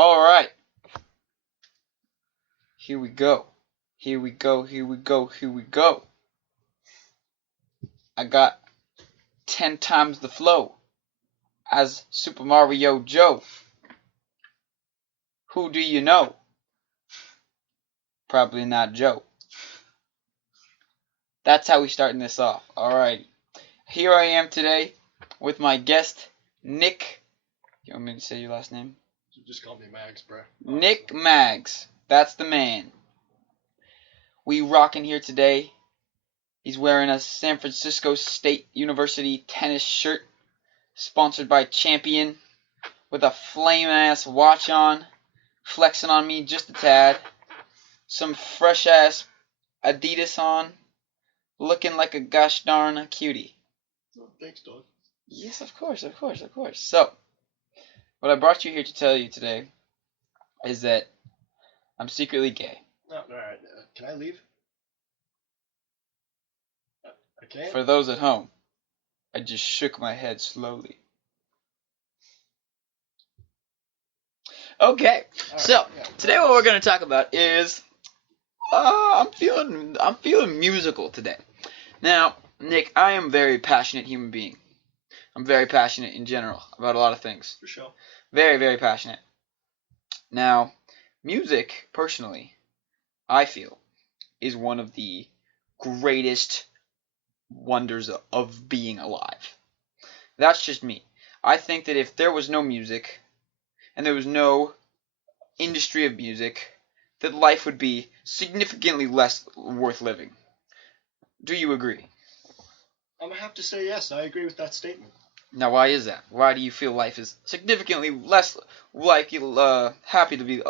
All right. Here we go. Here we go. Here we go. Here we go. I got 10 times the flow as Super Mario Joe. Who do you know? Probably not Joe. That's how we starting this off. Alright. Here I am today with my guest, Nick. You want me to say your last name? You just call me Mags, bro. Nick Mags. That's the man. We rocking here today. He's wearing a San Francisco State University tennis shirt, sponsored by Champion, with a flame-ass watch on, flexing on me just a tad, some fresh-ass Adidas on, looking like a gosh darn cutie. Oh, thanks, dog. Yes, of course, of course, of course. So, what I brought you here to tell you today is that I'm secretly gay. Oh, alright, can I leave? I can't? For those at home, I just shook my head slowly. Okay, so today what we're gonna talk about is I'm feeling musical today. Now, Nick, I am a very passionate human being. I'm very passionate in general about a lot of things. For sure. Very, very passionate. Now, music, personally, I feel, is one of the greatest wonders of being alive. That's just me. I think that if there was no music, and there was no industry of music, that life would be significantly less worth living. Do you agree? I'm gonna have to say yes, I agree with that statement. Now, why is that? Why do you feel life is significantly less happy to be?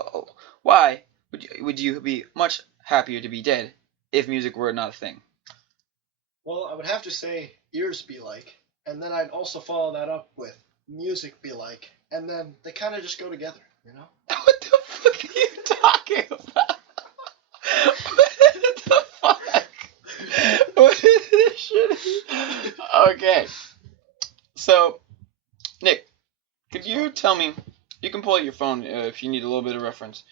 Why would you be much happier to be dead if music were not a thing? Well, I would have to say ears be like, and then I'd also follow that up with music be like, and then they kind of just go together, you know? What the fuck are you talking about? What the fuck? What is this shit? Okay. So, Nick, could you tell me, you can pull out your phone if you need a little bit of reference.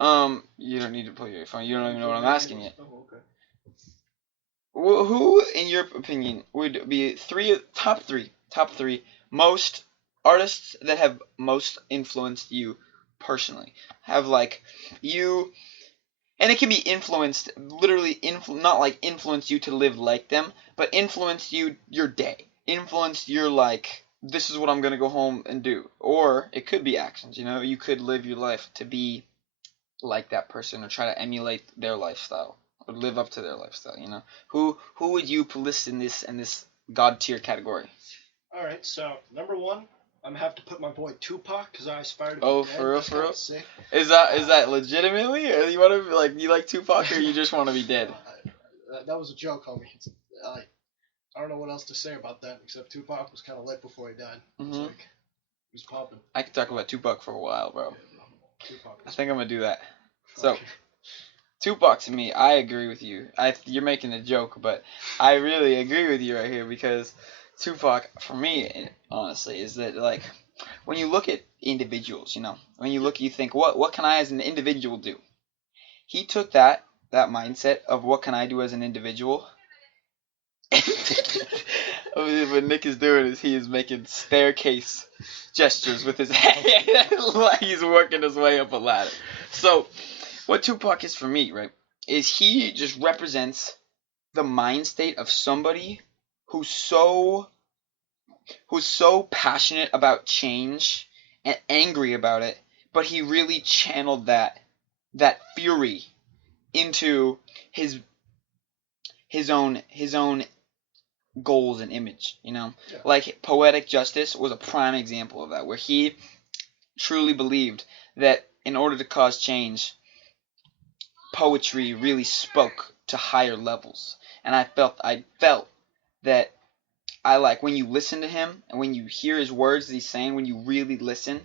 You don't need to pull your phone. You don't even know what I'm asking yet. Oh, okay. Who, in your opinion, would be top three most artists that have most influenced you personally? Have like you, and it can be influenced, literally not like influence you to live like them, but influence your day, influence your like, this is what I'm gonna go home and do, or it could be actions. You know, you could live your life to be like that person or try to emulate their lifestyle. Or live up to their lifestyle, you know. Who would you list in this god tier category? All right, so number one, I'm gonna have to put my boy Tupac because I aspire to be dead. For real? Is that legitimately? Or you want to you like Tupac or you just want to be dead? That was a joke, homie. I don't know what else to say about that except Tupac was kind of late before he died. Mm-hmm. It's like he was popping. I could talk about Tupac for a while, bro. I think I'm gonna do that. Okay. So. Tupac, to me, I agree with you. You're making a joke, but I really agree with you right here because Tupac, for me, honestly, is that like when you look at individuals, you know, when you think what can I as an individual do? He took that mindset of what can I do as an individual. What Nick is doing is he is making staircase gestures with his hand like he's working his way up a ladder. So. What Tupac is for me, right, is he just represents the mind state of somebody who's so passionate about change and angry about it, but he really channeled that fury into his own goals and image, you know? Yeah. Like Poetic Justice was a prime example of that, where he truly believed that in order to cause change, poetry really spoke to higher levels, and I felt that I like when you listen to him and when you hear his words that he's saying, when you really listen,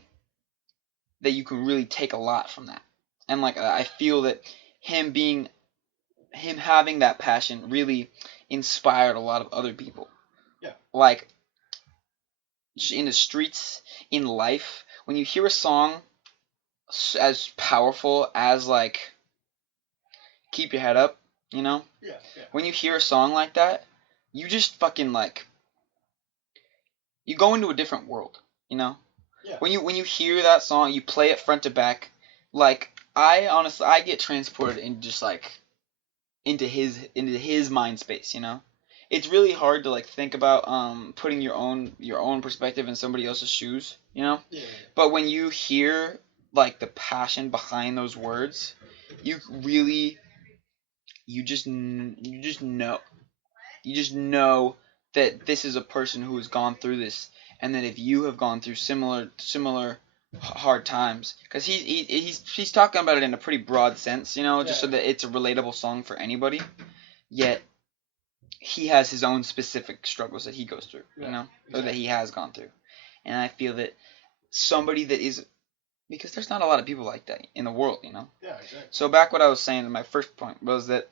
that you can really take a lot from that. And like I feel that him having that passion really inspired a lot of other people. Yeah. Like just in the streets, in life, when you hear a song as powerful as like Keep Your Head Up, you know? Yeah, yeah. When you hear a song like that, you just fucking like you go into a different world, you know? Yeah. When you hear that song, you play it front to back, like I honestly I get transported into just like into his mind space, you know? It's really hard to like think about putting your own perspective in somebody else's shoes, you know? Yeah. But when you hear like the passion behind those words, you really you just know. You just know that this is a person who has gone through this, and that if you have gone through similar hard times, because he's talking about it in a pretty broad sense, you know, just so that it's a relatable song for anybody. Yet he has his own specific struggles that he goes through, you know, or that he has gone through, and I feel that somebody that is because there's not a lot of people like that in the world, you know. Yeah, exactly. So back what I was saying in my first point was that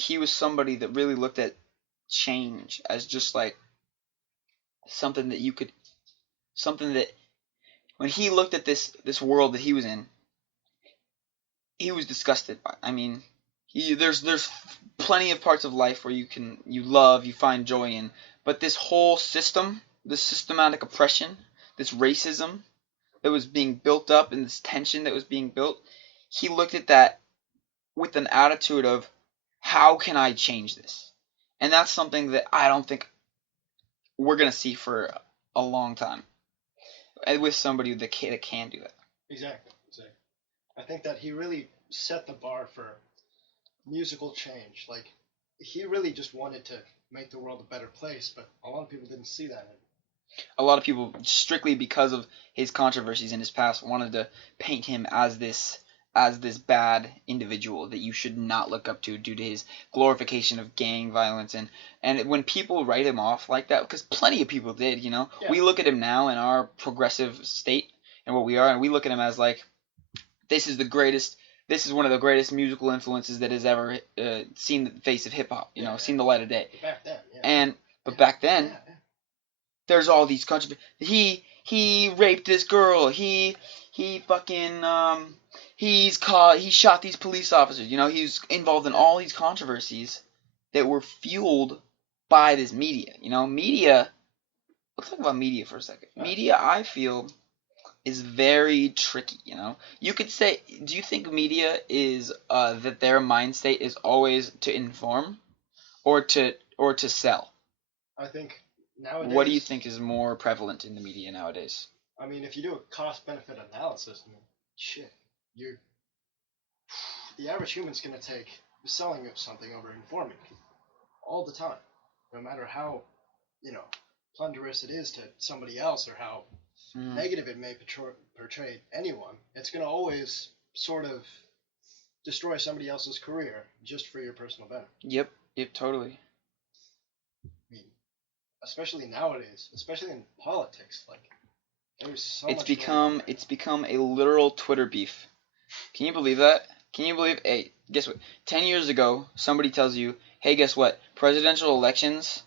he was somebody that really looked at change as just like something that when he looked at this world that he was in, he was disgusted by. I mean, there's plenty of parts of life where you love, you find joy in, but this whole system, this systematic oppression, this racism that was being built up and this tension that was being built, he looked at that with an attitude of, how can I change this? And that's something that I don't think we're going to see for a long time with somebody that can do that. Exactly. I think that he really set the bar for musical change. Like, he really just wanted to make the world a better place, but a lot of people didn't see that in him. A lot of people, strictly because of his controversies in his past, wanted to paint him as this bad individual that you should not look up to due to his glorification of gang violence. And when people write him off like that, because plenty of people did, you know, we look at him now in our progressive state and what we are, and we look at him as like, this is one of the greatest musical influences that has ever seen the face of hip hop, you know, seen the light of day. But back then, But back then, there's all these controversies. He raped this girl. He fucking he shot these police officers. You know, he's involved in all these controversies that were fueled by this media. You know, media. Let's talk about media for a second. Media, I feel, is very tricky. You know, you could say, do you think media is that their mind state is always to inform, or to sell? I think nowadays. What do you think is more prevalent in the media nowadays? I mean, if you do a cost-benefit analysis, I mean, shit, the average human's gonna take selling something over informing all the time, no matter how, plunderous it is to somebody else or how negative it may portray anyone. It's gonna always sort of destroy somebody else's career just for your personal benefit. Yep, totally. I mean, especially nowadays, especially in politics, like there's so it's much become a literal Twitter beef. Can you believe that? Can you believe? Hey, guess what? 10 years ago, somebody tells you, "Hey, guess what? Presidential elections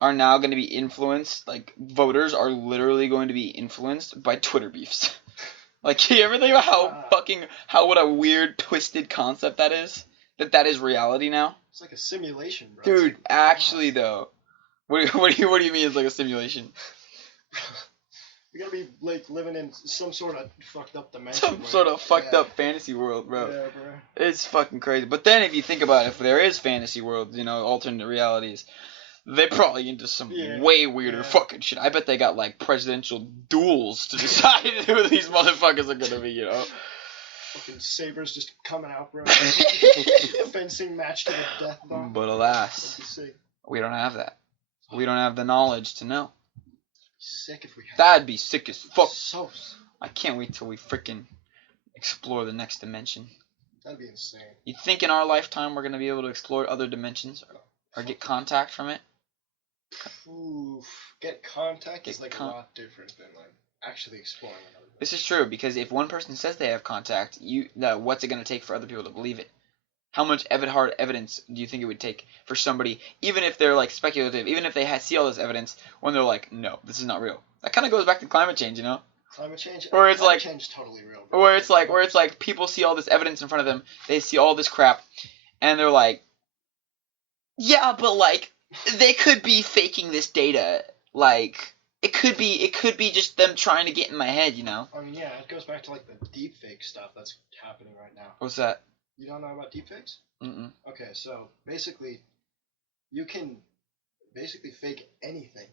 are now going to be influenced. Like voters are literally going to be influenced by Twitter beefs." Like, can you ever think about how what a weird, twisted concept that is? That is reality now. It's like a simulation, bro. Dude, actually though, what do you mean it's like a simulation? You gotta be like living in some sort of fucked up dimension. Some sort of fucked up fantasy world, bro. Yeah, bro. It's fucking crazy. But then if you think about it, if there is fantasy world, alternate realities, they're probably into some way weirder fucking shit. I bet they got like presidential duels to decide who these motherfuckers are gonna be, Fucking sabers just coming out, bro. Fencing match to the death. But alas, we don't have that. We don't have the knowledge to know. Sick if we had. That'd be sick as fuck. So. I can't wait till we freaking explore the next dimension. That'd be insane. You think in our lifetime we're gonna be able to explore other dimensions or get contact from it? Oof. Get contact is like a lot different than like actually exploring another. This is true because if one person says they have contact, what's it gonna take for other people to believe it? How much hard evidence do you think it would take for somebody, even if they're like speculative, even if they see all this evidence, when they're like, no, this is not real? That kind of goes back to climate change, Climate change? Where it's Climate like, change is totally real. Bro. where it's like people see all this evidence in front of them, they see all this crap, and they're like, yeah, but like, they could be faking this data, like, it could be just them trying to get in my head, you know? I mean, yeah, it goes back to like the deepfake stuff that's happening right now. What's that? You don't know about deepfakes? Mm-mm. Okay, so basically, you can basically fake anything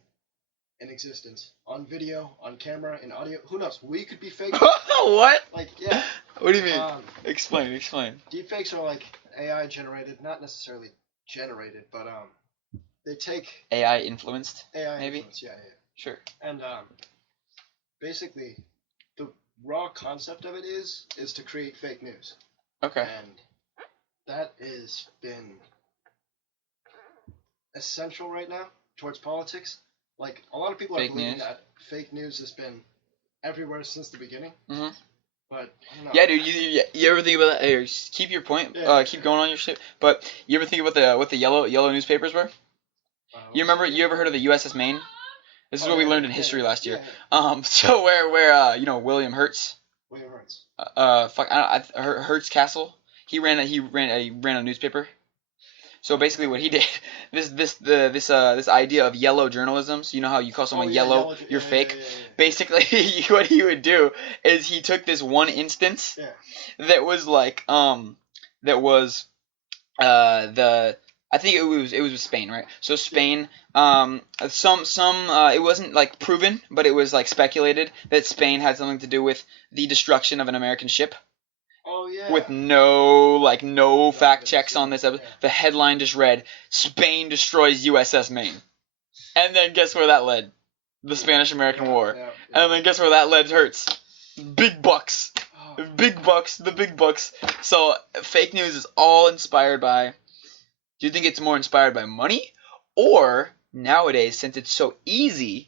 in existence on video, on camera, in audio. Who knows? We could be fake. What? Like, yeah. What do you mean? Explain. Explain. Deepfakes are like AI generated, not necessarily generated, but they take AI influenced? AI maybe? influence. Yeah. Sure. And basically, the raw concept of it is to create fake news. Okay. And that has been essential right now towards politics. Like, a lot of people are believing that fake news has been everywhere since the beginning. Mm-hmm. But I don't know. Yeah, dude. You ever think about that? Hey, keep your point. Yeah. Keep going on your shit. But you ever think about what the yellow newspapers were? You remember? You ever heard of the USS Maine? This is what we learned in history last year. Yeah. So where you know William Hertz? William Hertz. Hertz Castle. He ran a newspaper. So basically, what he did, this idea of yellow journalism. So you know how you call someone yellow, you're fake. Yeah. Basically, what he would do is he took this one instance that was like I think it was Spain, right? So Spain, it wasn't like proven, but it was like speculated that Spain had something to do with the destruction of an American ship. Oh yeah. With no fact checks on this episode. The headline just read, "Spain destroys USS Maine," and then guess where that led? The Spanish-American War. Yeah. And then guess where that led? Hurts. Big bucks. The big bucks. So fake news is all inspired by. Do you think it's more inspired by money, or nowadays, since it's so easy,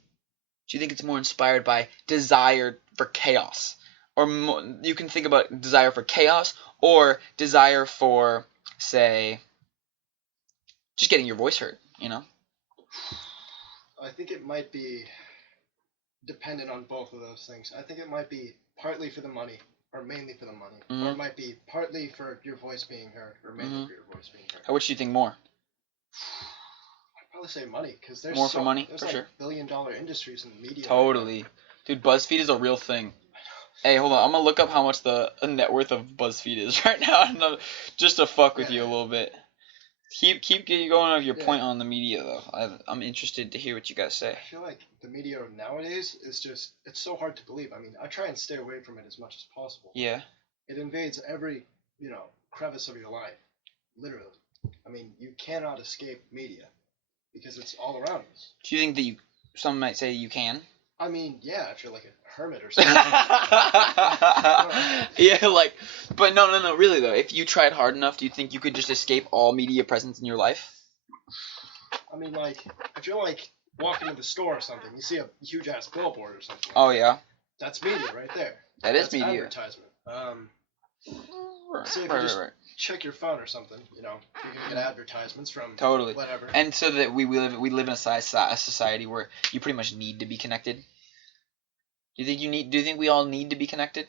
do you think it's more inspired by desire for chaos? Or you can think about desire for chaos or desire for, say, just getting your voice heard, you know? I think it might be dependent on both of those things. I think it might be partly for the money, or mainly for the money. Mm-hmm. Or it might be partly for your voice being heard, or mainly for your voice being heard. Which do you think more? I'd probably say money, because there's more for money, there's for like sure. billion-dollar industries in the media. Totally. Dude, BuzzFeed is a real thing. Hey, hold on. I'm going to look up how much the net worth of BuzzFeed is right now, just to fuck with you a little bit. Keep going with your point on the media, though. I'm interested to hear what you guys say. I feel like the media nowadays is just, it's so hard to believe. I mean, I try and stay away from it as much as possible. Yeah. It invades every, crevice of your life. Literally. I mean, you cannot escape media because it's all around us. Do you think that some might say you can? I mean, yeah, if you're like a hermit or something. Yeah, but no, really though. If you tried hard enough, do you think you could just escape all media presence in your life? I mean, if you're walking to the store or something, you see a huge ass billboard or something. Oh yeah. That's media right there. That's media. Advertisement. Say if you just check your phone or something, you're gonna get advertisements from whatever. And so that we live in a society where you pretty much need to be connected. Do you think we all need to be connected?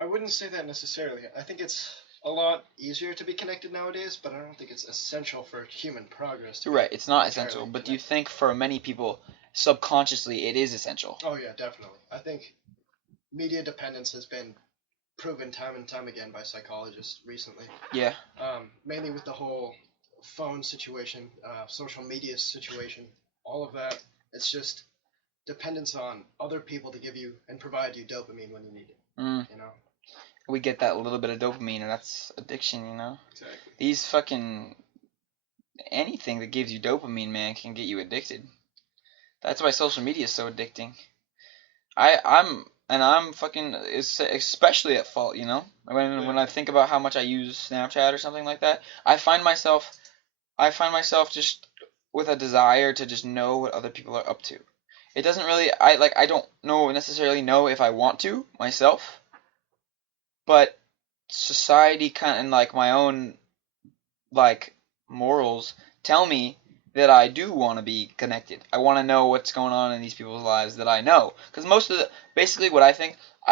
I wouldn't say that necessarily. I think it's a lot easier to be connected nowadays, but I don't think it's essential for human progress. Right, it's not essential. But do you think for many people, subconsciously, it is essential? Oh yeah, definitely. I think media dependence has been proven time and time again by psychologists recently. Yeah. Mainly with the whole phone situation, social media situation, all of that. It's just dependence on other people to give you and provide you dopamine when you need it. We get that little bit of dopamine, and that's addiction. Exactly. These anything that gives you dopamine, man, can get you addicted. That's why social media is so addicting. I'm fucking especially at fault, when I think about how much I use Snapchat or something like that. I find myself just with a desire to just know what other people are up to. It doesn't really, I don't necessarily know if I want to myself, but society and my own morals tell me that I do want to be connected. I want to know what's going on in these people's lives that I know. Because basically what I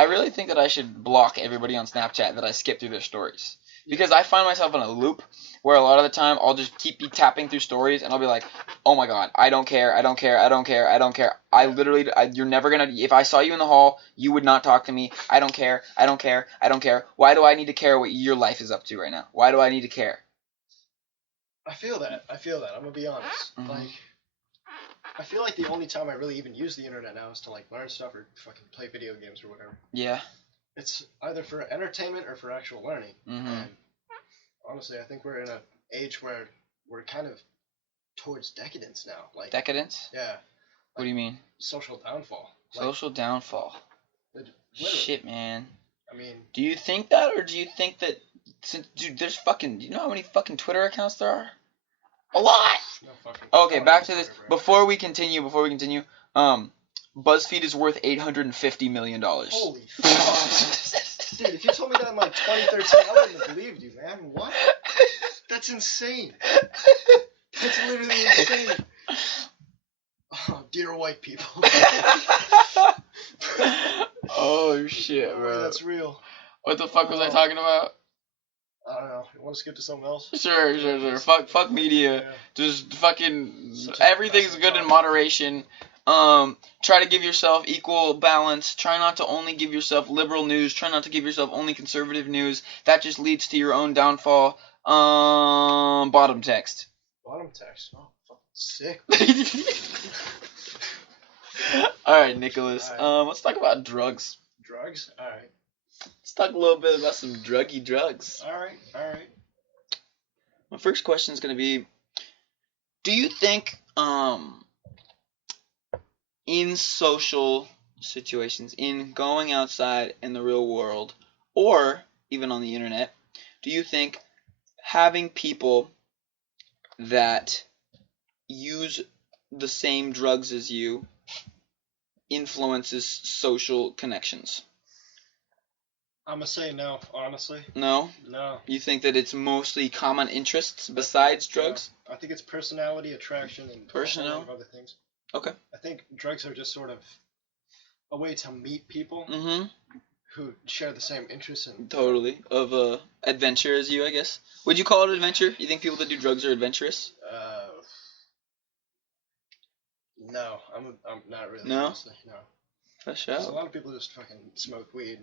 really think that I should block everybody on Snapchat that I skip through their stories. Because I find myself in a loop where a lot of the time I'll just keep tapping through stories and I'll be like, oh my god, I don't care. I literally, you're never going to, if I saw you in the hall, you would not talk to me. I don't care. Why do I need to care what your life is up to right now? Why do I need to care? I feel that. I'm going to be honest. Mm-hmm. Like, I feel like the only time I really even use the internet now is to, like, learn stuff or fucking play video games or whatever. Yeah. It's either for entertainment or for actual learning. Mm-hmm. And honestly, I think we're in an age where we're kind of towards decadence now. Like Decadence? Yeah. Like, what do you mean? Social downfall. Social downfall. Literally. Shit, man. I mean... Do you think that, or do you think that... Dude, there's fucking... Do you know how many fucking Twitter accounts there are? A lot! No fucking... Okay, back to this. Before we continue, BuzzFeed is worth $850 million. Holy fuck. Dude, if you told me that in, like, 2013, I wouldn't have believed you, man. What? That's insane. That's literally insane. Oh, dear white people. Oh, shit, bro. That's real. What the fuck was I talking about? I don't know. You want to skip to something else? Sure. Fuck media. Yeah. Just fucking... Everything's good in moderation. Try to give yourself equal balance. Try not to only give yourself liberal news. Try not to give yourself only conservative news. That just leads to your own downfall. Bottom text. Bottom text? Oh, fucking sick. Alright, Nicholas. All right. Let's talk about drugs. Drugs? Alright. Let's talk a little bit about some druggy drugs. Alright. My first question is going to be, do you think, in social situations, in going outside in the real world, or even on the internet, do you think having people that use the same drugs as you influences social connections? I'm gonna say no, honestly. No? No. You think that it's mostly common interests besides drugs? Yeah. I think it's personality, attraction, and other things. Okay. I think drugs are just sort of a way to meet people who share the same interests and totally of adventure as you, I guess. Would you call it adventure? You think people that do drugs are adventurous? No, I'm not really. No? Honestly, no. For sure. A lot of people just fucking smoke weed,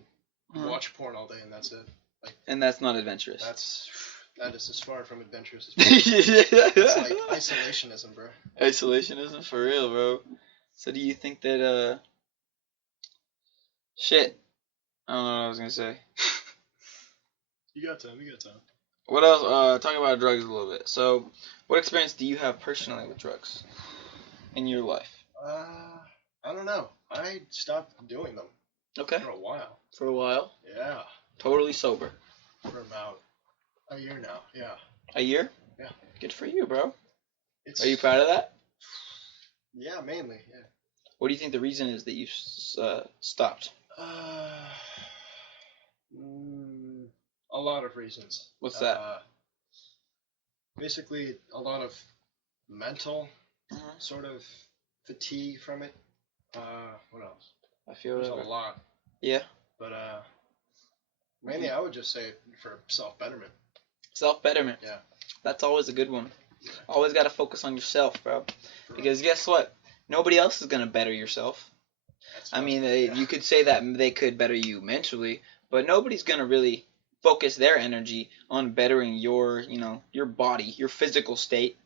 watch porn all day, and that's it. Like, and that's not adventurous. That is as far from adventurous as it's like isolationism, bro. Isolationism for real, bro. So do you think that shit? I don't know what I was gonna say. You got time. What else? Talk about drugs a little bit. So, what experience do you have personally with drugs in your life? I don't know. I stopped doing them. Okay. For a while. For a while? Yeah. Totally sober. For about a year now. Yeah. A year? Yeah. Good for you, bro. Are you proud of that? Yeah, mainly. Yeah. What do you think the reason is that you stopped? A lot of reasons. What's that? Basically, a lot of mental sort of fatigue from it. What else? I feel there's a lot. Yeah. But mainly, I would just say for self-betterment. Self-betterment. Yeah. That's always a good one. Yeah. Always got to focus on yourself, bro. Because guess what? Nobody else is gonna better yourself. I mean, you could say that they could better you mentally, but nobody's gonna really focus their energy on bettering your body, your physical state.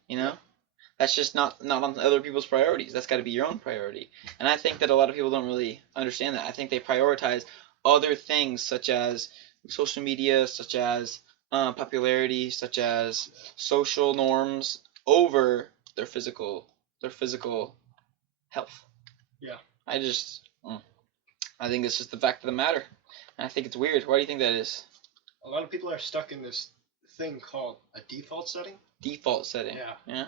That's just not on other people's priorities. That's got to be your own priority. And I think that a lot of people don't really understand that. I think they prioritize other things such as social media, such as popularity, such as social norms over their physical health. Yeah. I think it's just the fact of the matter. And I think it's weird. Why do you think that is? A lot of people are stuck in this thing called a default setting. Default setting. Yeah. Yeah.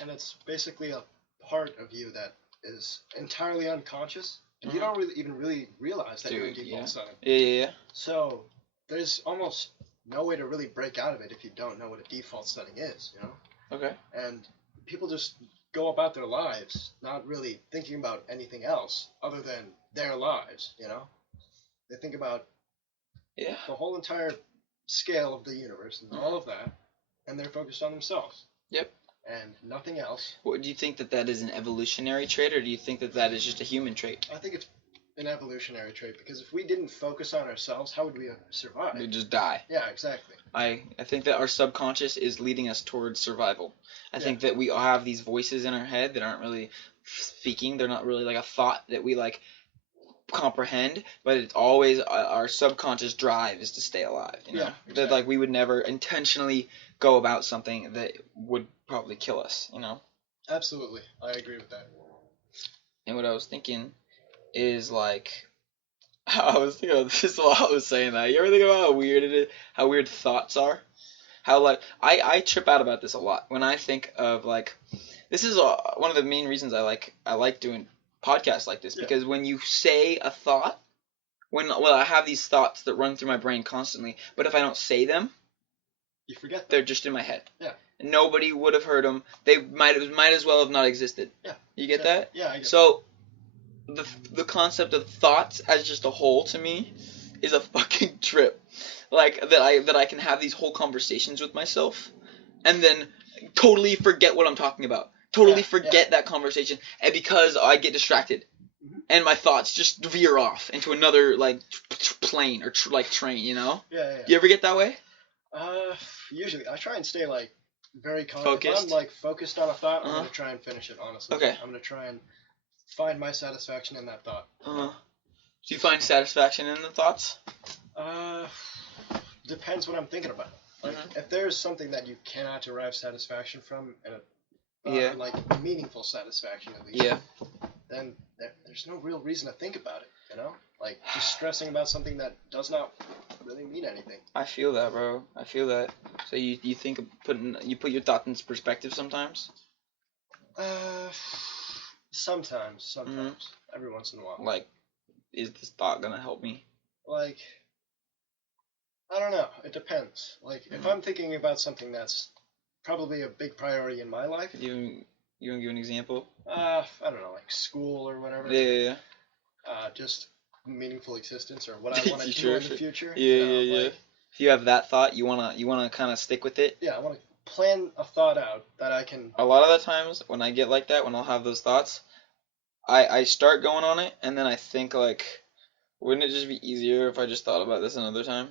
And it's basically a part of you that is entirely unconscious, and you don't even really realize that you're in default setting. Yeah. So there's almost no way to really break out of it if you don't know what a default setting is, Okay. And people just go about their lives not really thinking about anything else other than their lives, you know? They think about Yeah. the whole entire scale of the universe and all of that, and they're focused on themselves. Yep. And nothing else. What, do you think that is an evolutionary trait, or do you think that is just a human trait? I think it's an evolutionary trait, because if we didn't focus on ourselves, how would we survive? We'd just die. Yeah, exactly. I think that our subconscious is leading us towards survival. I think that we all have these voices in our head that aren't really speaking. They're not really like a thought that we like comprehend, but it's always our subconscious drive is to stay alive. You know, Yeah, exactly. that like we would never intentionally go about something that would probably kill us. You know. Absolutely, I agree with that. And what I was thinking is like, I was thinking about this while I was saying that. You ever think about how weird it is, how weird thoughts are? How like I trip out about this a lot when I think of like, this is one of the main reasons I like doing podcasts like this, because when you say a thought, well I have these thoughts that run through my brain constantly, but if I don't say them, you forget them. They're just in my head. Yeah. Nobody would have heard them. They might as well have not existed. Yeah. You get that? Yeah, I get So the concept of thoughts as just a whole to me is a fucking trip. Like that I can have these whole conversations with myself and then totally forget what I'm talking about. Totally forget that conversation, and because I get distracted and my thoughts just veer off into another like plane or train, you know? Yeah. You ever get that way? Usually I try and stay like very Focused? If I'm like focused on a thought, I'm gonna try and finish it, honestly. Okay. I'm gonna try and find my satisfaction in that thought. Do you find satisfaction in the thoughts? Depends what I'm thinking about. Like, if there's something that you cannot derive satisfaction from, and like meaningful satisfaction at least, then there's no real reason to think about it, you know? Like, just stressing about something that does not really mean anything. I feel that, bro. I feel that. So you think of you put your thoughts into perspective sometimes? Sometimes. Every once in a while. Like, is this thought gonna help me? Like, I don't know. It depends. Like, if I'm thinking about something that's probably a big priority in my life. You wanna give an example? I don't know, like school or whatever. Yeah. Just meaningful existence or what I want to do in the future. Yeah. Like, if you have that thought, you wanna kind of stick with it. Yeah, I want to plan a thought out that I can. A lot of the times when I get like that, when I'll have those thoughts, I start going on it, and then I think like, wouldn't it just be easier if I just thought about this another time?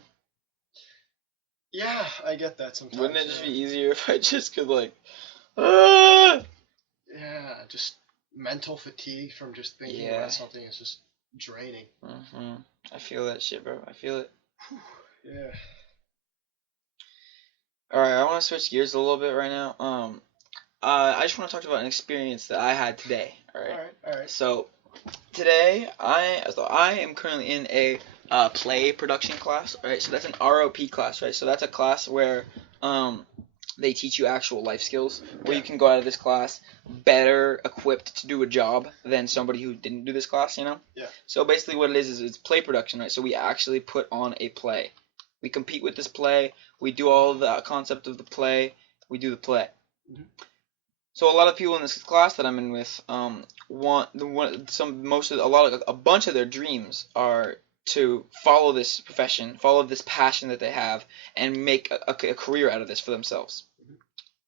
Yeah, I get that sometimes. Wouldn't it just be easier if I just could like, Yeah, just mental fatigue from just thinking about something is just draining. I feel that shit, bro. I feel it. Yeah. Alright, I want to switch gears a little bit right now. I just want to talk about an experience that I had today. Alright. So, today, I am currently in a play production class, right? So that's an ROP class, right? So that's a class where they teach you actual life skills, where you can go out of this class better equipped to do a job than somebody who didn't do this class, you know? Yeah. So basically what it is it's play production, right? So we actually put on a play. We compete with this play. We do all the concept of the play. We do the play. So a lot of people in this class that I'm in with a bunch of their dreams are to follow this profession, follow this passion that they have, and make a career out of this for themselves.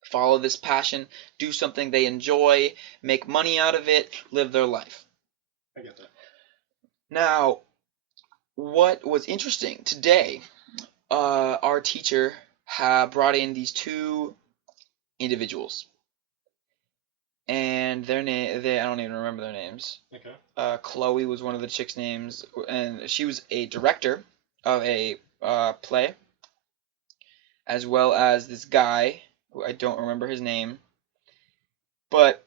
Follow this passion, do something they enjoy, make money out of it, live their life. I get that. Now, what was interesting today, our teacher brought in these two individuals. And their name, I don't even remember their names. Okay. Chloe was one of the chicks' names, and she was a director of a play, as well as this guy, who I don't remember his name. But,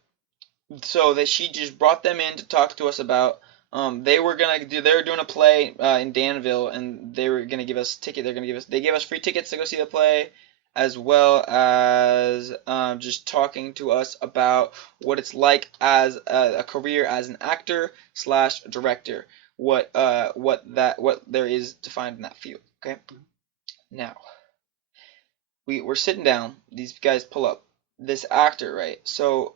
so she just brought them in to talk to us about, they were doing a play in Danville, and they were gonna give us tickets. They gave us free tickets to go see the play, as well as just talking to us about what it's like as a career as an actor / director, what there is to find in that field. Okay, now we're sitting down. These guys pull up. this actor, right? So,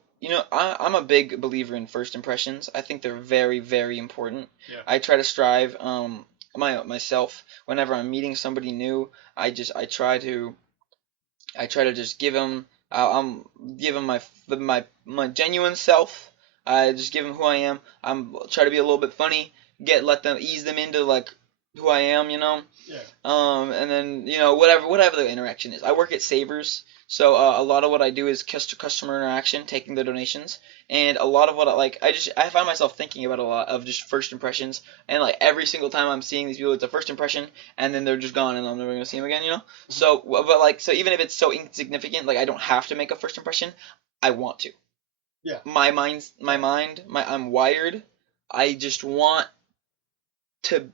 I'm a big believer in first impressions. I think they're very, very important. Yeah. I try to strive myself whenever I'm meeting somebody new. I try to just give them I'm give them my genuine self. I just give them who I am. I'm try to be a little bit funny. Let them ease them into like who I am. Yeah. And then whatever the interaction is. I work at Savers, so a lot of what I do is customer interaction, taking the donations, and a lot of what I find myself thinking about a lot of just first impressions, and like every single time I'm seeing these people, it's a first impression, and then they're just gone, and I'm never gonna see them again, Mm-hmm. So even if it's so insignificant, like I don't have to make a first impression, I want to. Yeah. I'm wired. I just want to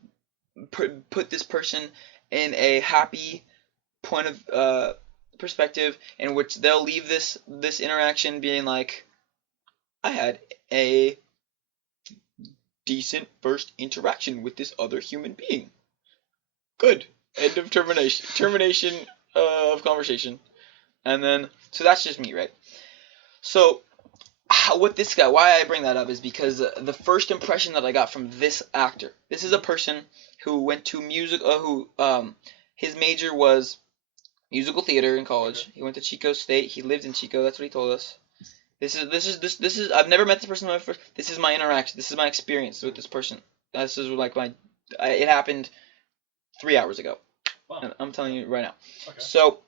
put this person in a happy point of perspective in which they'll leave this interaction being like, I had a decent first interaction with this other human being. Good. End of termination of conversation. And then so that's just me, right? So with this guy, why I bring that up is because the first impression that I got from this actor. This is a person who went to his major was musical theater in college. Okay. He went to Chico State. He lived in Chico. That's what he told us. This is. I've never met this person. This is my interaction. This is my experience with this person. This is like it happened 3 hours ago. Wow. And I'm telling you right now. Okay. So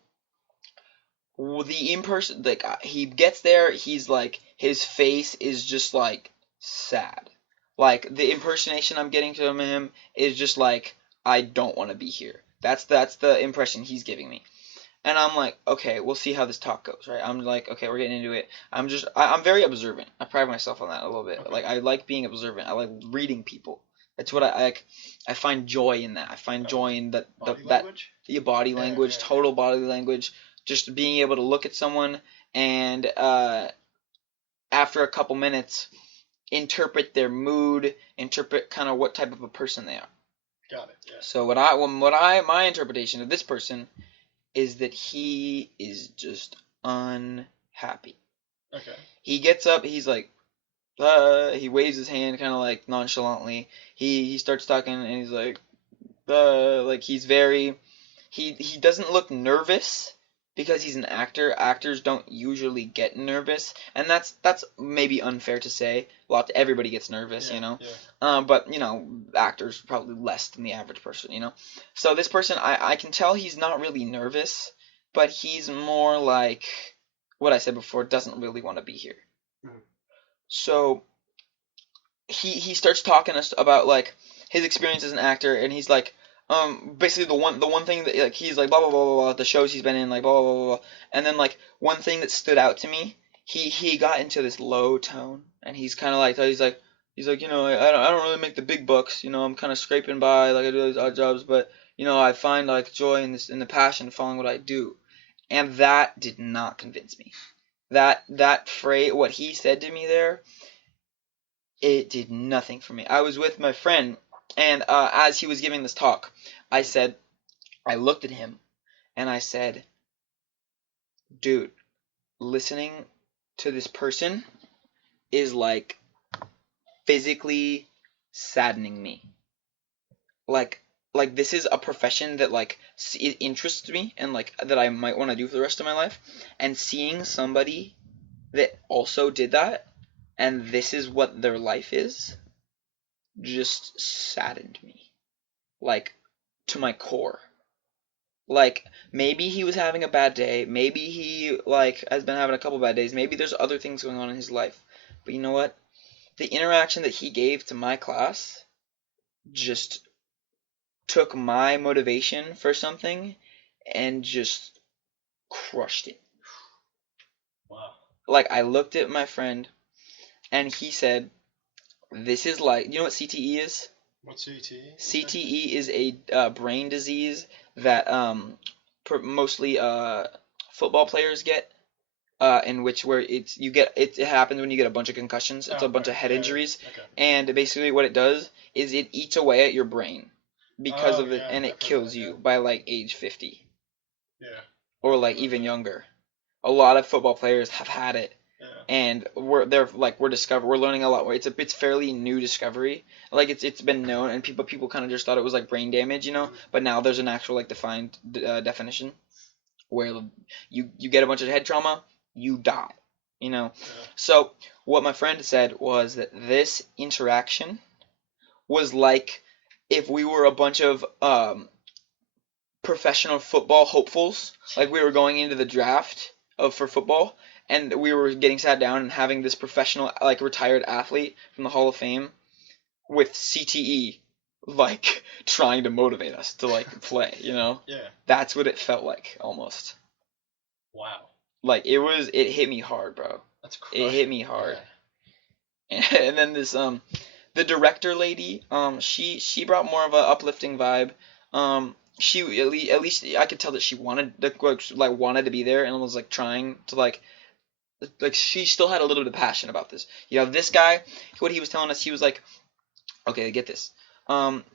the in-person, like he gets there, he's like his face is just like sad. Like the impersonation I'm getting from him is just like I don't want to be here. That's the impression he's giving me. And I'm like, okay, we'll see how this talk goes, right? I'm like, okay, we're getting into it. I'm very observant. I pride myself on that a little bit. Okay. Like, I like being observant. I like reading people. That's what I like. I find joy in that. I find joy in the body language, Yeah. total body language. Just being able to look at someone and after a couple minutes, interpret their mood, interpret kind of what type of a person they are. Got it. Yeah. So my interpretation of this person is that he is just unhappy. Okay. He gets up, he's like, he waves his hand kind of like nonchalantly. He starts talking and he's like he's very, he doesn't look nervous because he's an actor. Actors don't usually get nervous, and that's maybe unfair to say. Everybody gets nervous, Yeah. But actors probably less than the average person, So this person, I can tell he's not really nervous, but he's more like what I said before, doesn't really want to be here. Mhm. So he starts talking to us about like his experience as an actor, and he's like, basically the one thing that like he's like blah blah blah blah blah, the shows he's been in, like blah blah blah blah, and then like one thing that stood out to me, he got into this low tone, and he's kind of like he's like I don't really make the big bucks, I'm kind of scraping by, like I do these odd jobs, but I find like joy in the passion following what I do, and that did not convince me. That phrase, what he said to me there, it did nothing for me. I was with my friend, and as he was giving this talk, I looked at him, and I said, dude, listening to this person is like physically saddening me. Like this is a profession that like it interests me and like that I might want to do for the rest of my life, and seeing somebody that also did that and this is what their life is just saddened me, like to my core. Like maybe he was having a bad day, maybe he like has been having a couple bad days, maybe there's other things going on in his life, but you know what, the interaction that he gave to my class just took my motivation for something and just crushed it. Wow. Like I looked at my friend and he said, this is like, you know what CTE is? What's CTE? CTE is a brain disease that mostly football players get, in which where it happens when you get a bunch of concussions. It's a bunch of head injuries, Okay. and basically what it does is it eats away at your brain because of it, and it I've heard kills that, you yeah. by like age 50. Yeah. Or like even younger. a lot of football players have had it. Yeah. And we're learning a lot. It's fairly new discovery. Like it's been known, and people kind of just thought it was like brain damage, you know. But now there's an actual like defined definition where you get a bunch of head trauma, you die, you know. Yeah. So what my friend said was that this interaction was like if we were a bunch of professional football hopefuls, like we were going into the draft for football. And we were getting sat down and having this professional, like, retired athlete from the Hall of Fame with CTE, like, trying to motivate us to, like, play, you know? Yeah. That's what it felt like, almost. Wow. Like, it hit me hard, bro. That's crushing. It hit me hard. Yeah. And then this, the director lady, she brought more of a uplifting vibe. She, at least I could tell that she wanted to be there and was, like, trying to, like she still had a little bit of passion about this. You know, this guy, what he was telling us, he was like, okay, get this.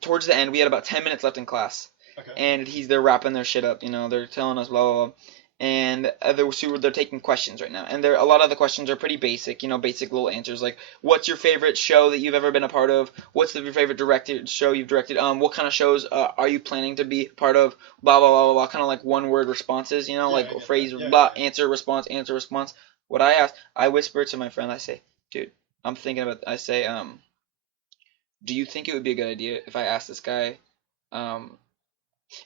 Towards the end, we had about 10 minutes left in class. Okay. And they're wrapping their shit up, you know, they're telling us blah, blah, blah. And they're taking questions right now. And a lot of the questions are pretty basic, you know, basic little answers like, what's your favorite show that you've ever been a part of? What's your favorite show you've directed? What kind of shows are you planning to be part of? Blah, blah, blah, blah, blah. Kind of like one-word responses, you know, phrase, blah, answer, response, answer, response. What I whisper to my friend, I say, dude, I'm thinking about, I say, do you think it would be a good idea if I asked this guy, and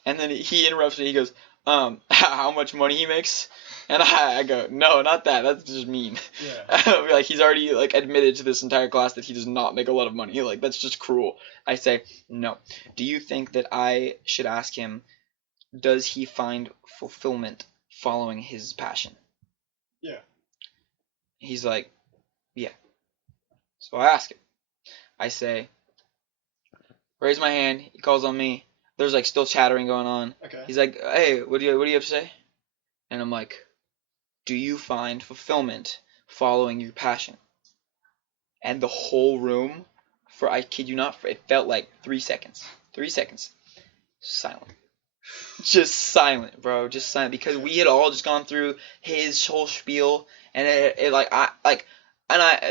then he interrupts me, he goes, how much money he makes? And I go, no, not that, that's just mean. Yeah. Like, he's already, like, admitted to this entire class that he does not make a lot of money, like, that's just cruel. I say, no. Do you think that I should ask him, does he find fulfillment following his passion? Yeah. He's like, yeah. So I ask him. I say, raise my hand. He calls on me. There's like still chattering going on. Okay. He's like, hey, what do you have to say? And I'm like, do you find fulfillment following your passion? And the whole room, I kid you not, it felt like 3 seconds. 3 seconds. Silent. Just silent, bro. Just silent. Because we had all just gone through his whole spiel. And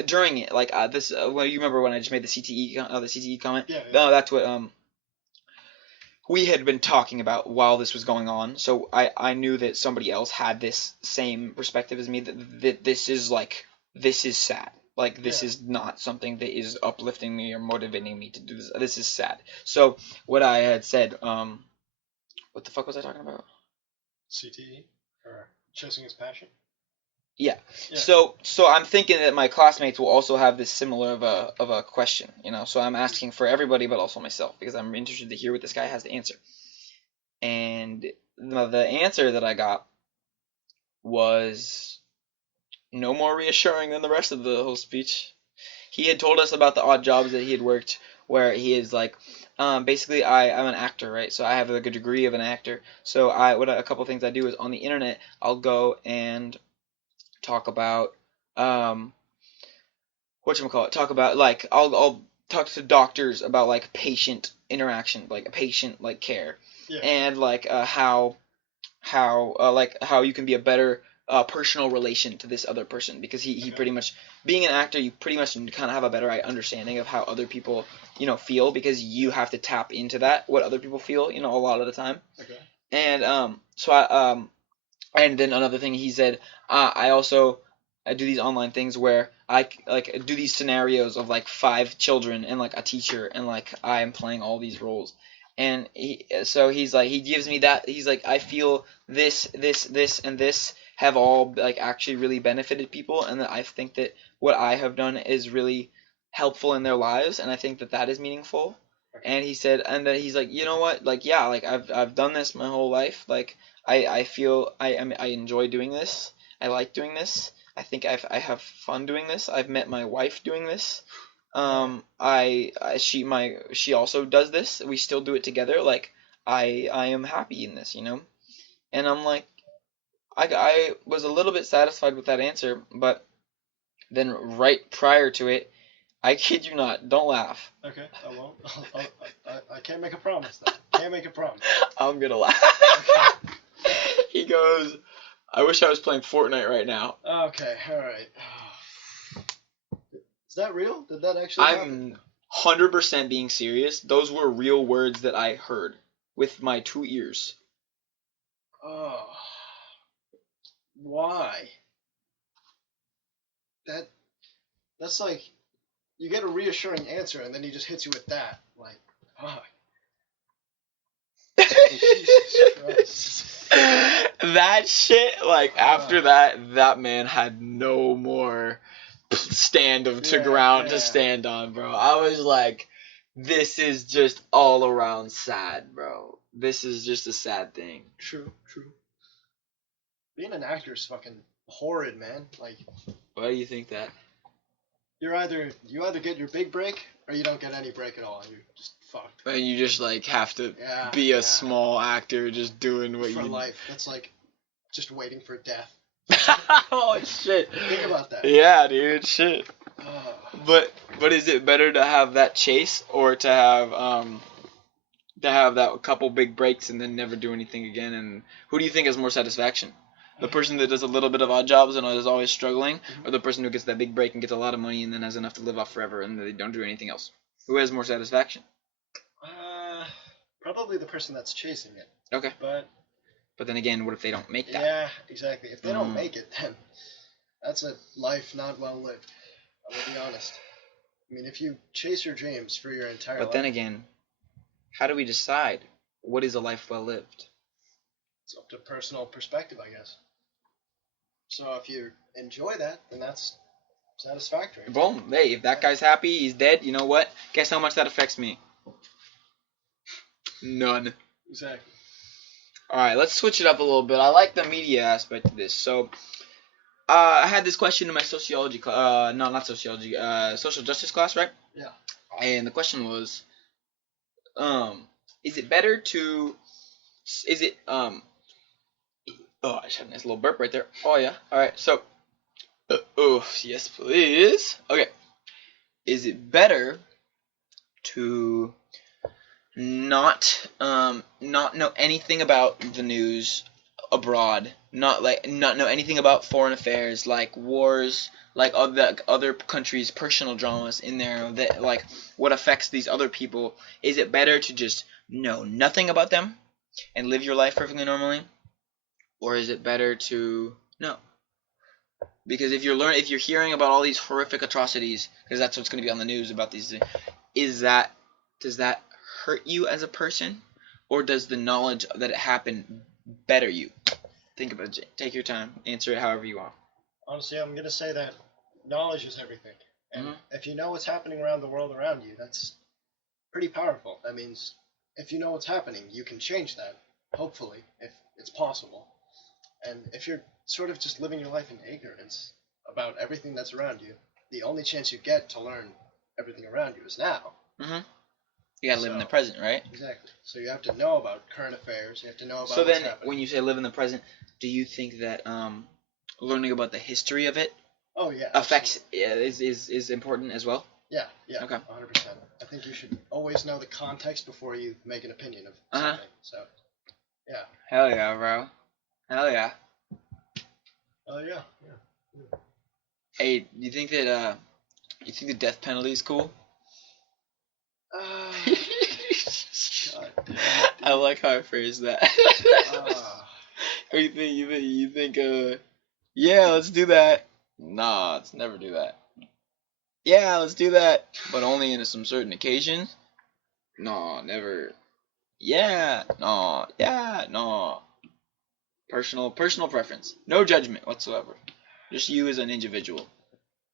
during it, like, this, well, you remember when I just made the CTE comment? Yeah. No, that's what, we had been talking about while this was going on. So I knew that somebody else had this same perspective as me, that this is sad. Like, this is not something that is uplifting me or motivating me to do this. This is sad. So, what I had said, what the fuck was I talking about? CTE? Or chasing his passion? Yeah. So I'm thinking that my classmates will also have this similar of a question, you know. So I'm asking for everybody, but also myself, because I'm interested to hear what this guy has to answer. And the answer that I got was no more reassuring than the rest of the whole speech. He had told us about the odd jobs that he had worked, where he is like, basically I'm an actor, right? So I have a good degree of an actor. So a couple things I do is on the internet, I'll go and talk about talk about like I'll talk to doctors about like patient interaction, like patient like care, and like how you can be a better personal relation to this other person, because he pretty much, being an actor, you pretty much kind of have a better understanding of how other people, you know, feel, because you have to tap into what other people feel, you know, a lot of the time. Okay. And and then another thing he said, I do these online things where I like do these scenarios of like 5 children and like a teacher, and like I am playing all these roles. And he's like, he gives me that, he's like, I feel this, and this have all like actually really benefited people, and that I think that what I have done is really helpful in their lives, and I think that is meaningful. And he said, and then he's like, you know what, like, yeah, like I've done this my whole life, like I feel I enjoy doing this, I like doing this, I think I have fun doing this, I've met my wife doing this. She also does this. We still do it together. Like, I am happy in this, you know? And I'm like, I was a little bit satisfied with that answer, but then right prior to it, I kid you not, don't laugh. Okay, I won't. I can't make a promise, though. Can't make a promise. I'm gonna laugh. He goes, I wish I was playing Fortnite right now. Okay, alright. Is that real? Did that actually happen? I'm 100% being serious. Those were real words that I heard with my 2 ears. Oh. Why? That's like, you get a reassuring answer and then he just hits you with that. Like, fuck. Jesus Christ. That shit, like, after that man had no more ground to stand on, bro. I was like, this is just all around sad, bro. This is just a sad thing. True. Being an actor is fucking horrid, man. Like, why do you think that? You either get your big break or you don't get any break at all. You're just fucked. And you just like have to be a small actor, just doing what for you life. That's like just waiting for death. Oh shit! Think about that. Yeah, dude, shit. But is it better to have that chase or to have that couple big breaks and then never do anything again? And who do you think has more satisfaction? The person that does a little bit of odd jobs and is always struggling, or the person who gets that big break and gets a lot of money and then has enough to live off forever and they don't do anything else? Who has more satisfaction? Probably the person that's chasing it. Okay. But then again, what if they don't make that? Yeah, exactly. If they don't make it, then that's a life not well lived. I will be honest. I mean, if you chase your dreams for your entire life... But then again, how do we decide what is a life well lived? It's up to personal perspective, I guess. So if you enjoy that, then that's satisfactory. Boom. Hey, if that guy's happy, he's dead, you know what? Guess how much that affects me? None. Exactly. Alright, let's switch it up a little bit. I like the media aspect of this. So, I had this question in my sociology class. No, not sociology. Social justice class, right? Yeah. And the question was, is it better to... Oh, I just had a nice little burp right there. Oh, yeah. Alright, so... yes, please. Okay. Is it better to not know anything about the news abroad, not know anything about foreign affairs, like wars, like other countries' personal dramas in there, that like what affects these other people? Is it better to just know nothing about them and live your life perfectly normally, or is it better to know? Because if you're hearing about all these horrific atrocities, because that's what's going to be on the news about these things, does that hurt you as a person, or does the knowledge that it happened better you? Think about it. Take your time. Answer it however you want. Honestly, I'm going to say that knowledge is everything. And if you know what's happening around the world around you, that's pretty powerful. That means if you know what's happening, you can change that, hopefully, if it's possible. And if you're sort of just living your life in ignorance about everything that's around you, the only chance you get to learn everything around you is now. You gotta live in the present, right? Exactly. So you have to know about current affairs. You have to know about what's happening. So then, when you say live in the present, do you think that learning about the history of it affects is important as well? Yeah. Okay. 100%. I think you should always know the context before you make an opinion of something. So, yeah. Hell yeah, bro. Hell yeah. Oh yeah. Hey, do you think that the death penalty is cool? I like how I phrased that. Or you think yeah, let's do that. Nah, let's never do that. Yeah, let's do that, but only in some certain occasions. No, never. Yeah, no. Personal preference. No judgment whatsoever. Just you as an individual.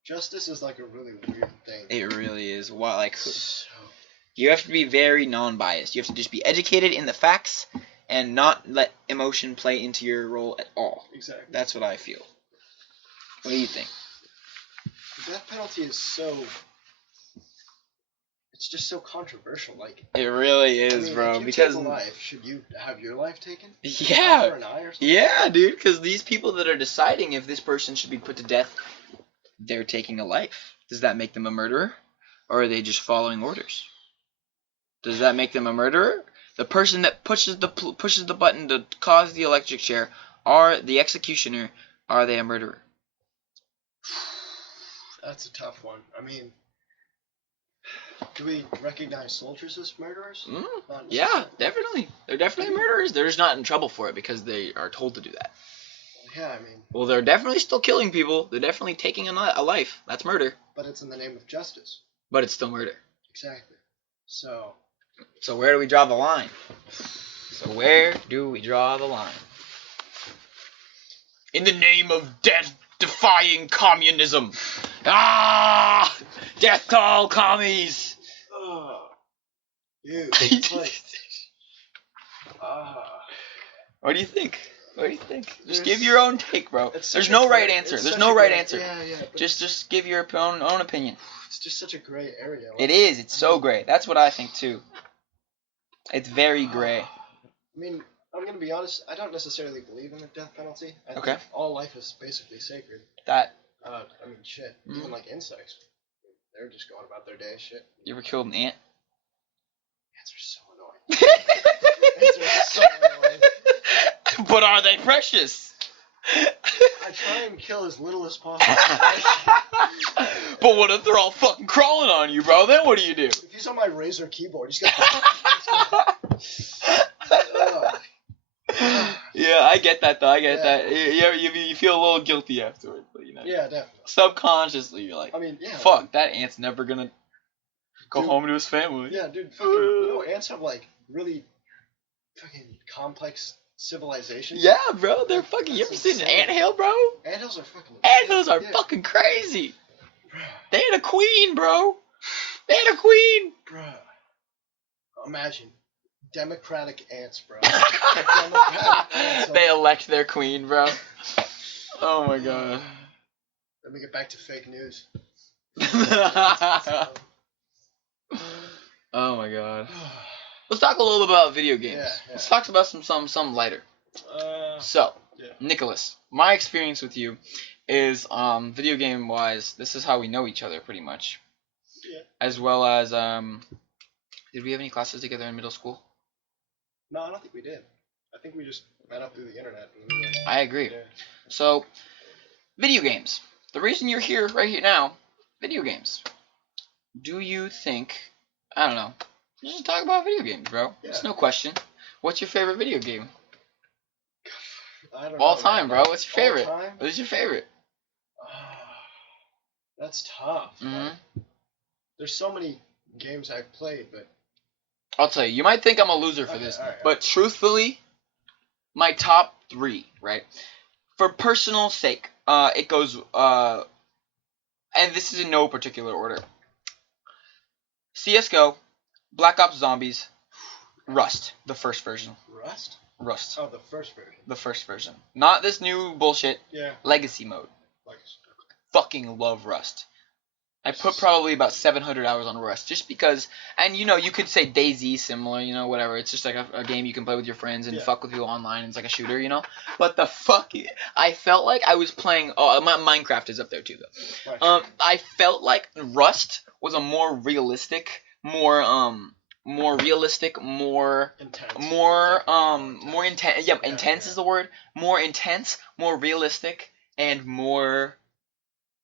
Justice is like a really weird thing. It really is. You have to be very non-biased. You have to just be educated in the facts and not let emotion play into your role at all. Exactly. That's what I feel. What do you think? The death penalty is so... It's just so controversial. Like, it really is, bro. If you because take a life, should you have your life taken? Yeah. Or an eye or something? Yeah, dude. Because these people that are deciding if this person should be put to death, they're taking a life. Does that make them a murderer, or are they just following orders? Does that make them a murderer? The person that pushes the button to cause the electric chair Are the executioner, are they a murderer? That's a tough one. I mean, do we recognize soldiers as murderers? Yeah, definitely. They're definitely murderers. They're just not in trouble for it because they are told to do that. Yeah, I mean. Well, they're definitely still killing people. They're definitely taking a life. That's murder. But it's in the name of justice. But it's still murder. Exactly. So where do we draw the line? So where do we draw the line? In the name of death-defying communism. Ah! Death to all commies! Dude, it's like... What do you think? What do you think? Just give your own take, bro. There's no right answer. There's no right answer. Yeah. Just give your own opinion. It's just such a gray area. It is. It's so gray. That's what I think, too. It's very gray. I mean, I'm going to be honest. I don't necessarily believe in the death penalty. I think all life is basically sacred. I mean, shit. Even like insects. They're just going about their day, shit. You ever killed an ant? Ants are so annoying. Ants are so annoying. But are they precious? I try and kill as little as possible. But what if they're all fucking crawling on you, bro? Then what do you do? If he's on my Razer keyboard, he's got. Yeah, I get that though. I get that. You feel a little guilty afterwards, but you know. Yeah, definitely. Subconsciously, you're like, fuck, that ant's never gonna go home to his family. Yeah, dude. Fucking, ants have like really fucking complex civilizations. Yeah, bro. They're fucking. You ever seen an anthill, bro? Anthills are fucking. Anthills are fucking crazy. They had a queen, bro. They had a queen. Bruh. Imagine. Democratic ants, bro. Democratic ants. They elect their queen, bro. Oh my god. Let me get back to fake news. Oh my god. Let's talk a little bit about video games. Yeah. Let's talk about some lighter. Nicholas, my experience with you is video game wise, this is how we know each other pretty much. Yeah. As well as did we have any classes together in middle school? No, I don't think we did. I think we just met up through the internet. And I agree. Yeah. So, video games. The reason you're here right here now, video games. Do you think, I don't know, let's just talk about video games, bro. Yeah. There's no question. What's your favorite video game? I don't all know, time, man. Bro. What's your favorite? All time? What is your favorite? That's tough. There's so many games I've played, but I'll tell you. You might think I'm a loser for this, but truthfully, my top 3, right? For personal sake, it goes, and this is in no particular order. CS:GO, Black Ops Zombies, Rust, the first version. Rust. Oh, the first version. The first version. Not this new bullshit. Yeah. Legacy mode. Fucking love Rust. I put probably about 700 hours on Rust just because, and you know, you could say DayZ similar, you know, whatever. It's just like a game you can play with your friends and fuck with people online. And it's like a shooter, you know. But I felt like I was playing. Oh, Minecraft is up there too, though. I felt like Rust was a more realistic, more intense. Yeah, intense is the word. More intense, more realistic, and more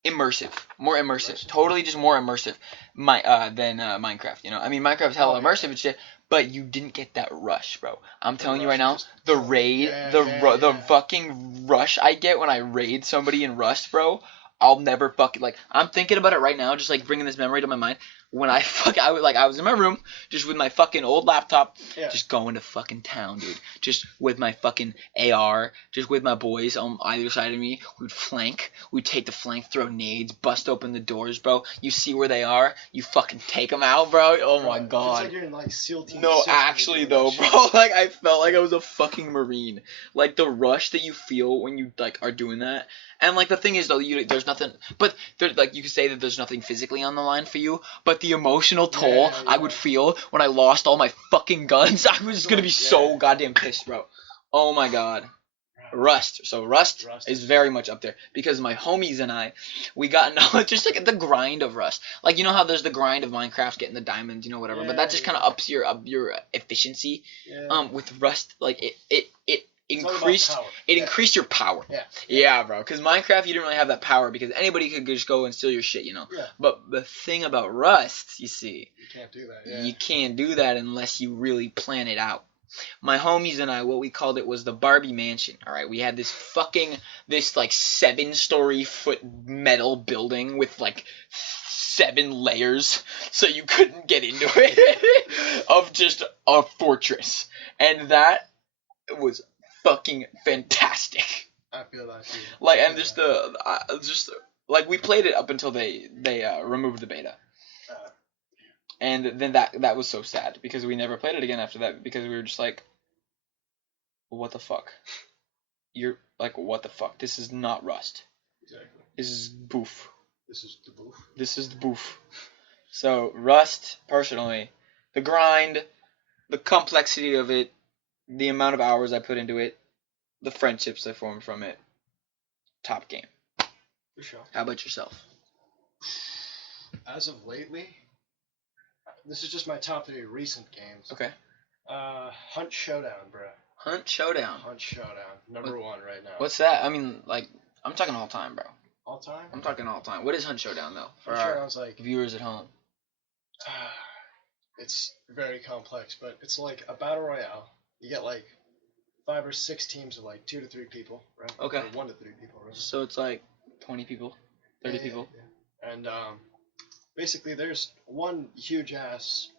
immersive. Totally just more immersive than Minecraft, you know. I mean, Minecraft's hella immersive and shit, but you didn't get that rush, bro. I'm telling you right now, the raid, the fucking rush I get when I raid somebody in Rust, bro, I'll never fucking, like, I'm thinking about it right now, just like bringing this memory to my mind. When I was in my room, just with my fucking old laptop, just going to fucking town, dude. Just with my fucking AR, just with my boys on either side of me. We'd take the flank, throw nades, bust open the doors, bro. You see where they are, you fucking take them out, bro. Oh my god. It's like you're in like SEAL Team. No, actually though, bro, like I felt like I was a fucking Marine. Like the rush that you feel when you like are doing that. And like the thing is though, there's nothing, but like you could say that there's nothing physically on the line for you, but the emotional toll I would feel when I lost all my fucking guns, I was just gonna be so goddamn pissed, bro. Oh my god. Rust. So Rust is very much up there because my homies and I, we got just like the grind of Rust. Like you know how there's the grind of Minecraft getting the diamonds, you know, whatever. But that just kind of ups your efficiency. With Rust, like it increased power. increased your power. Yeah. Yeah, bro. Because Minecraft, you didn't really have that power because anybody could just go and steal your shit, Yeah. But the thing about Rust, you see, You can't do that. Yeah. you can't do that unless you really plan it out. My homies and I, what we called it was the Barbie Mansion. All right, we had this like 7-story foot metal building with like 7 layers, so you couldn't get into it, of just a fortress, and that was fucking fantastic. I feel that too. Like, and just like we played it up until they removed the beta. And then that was so sad because we never played it again after that because we were just like, what the fuck? You're like, what the fuck? This is not Rust. Exactly. This is boof. This is the boof. This is the boof. So Rust, personally, the grind, the complexity of it, the amount of hours I put into it, the friendships I formed from it, top game. For sure. How about yourself? As of lately, this is just my top 3 recent games. Okay. Hunt Showdown, bro. Hunt Showdown. Hunt Showdown, number 1 right now. What's that? I mean, like, I'm talking all time, bro. All time? I'm talking all time. What is Hunt Showdown, though? For Hunt our Showdown's like viewers at home. It's very complex, but it's like a battle royale. You get like 5 or 6 teams of like 2 to 3 people, right? Okay. Or 1 to 3 people, right? So it's like 20 people, 30 people. Yeah. And basically there's one huge-ass,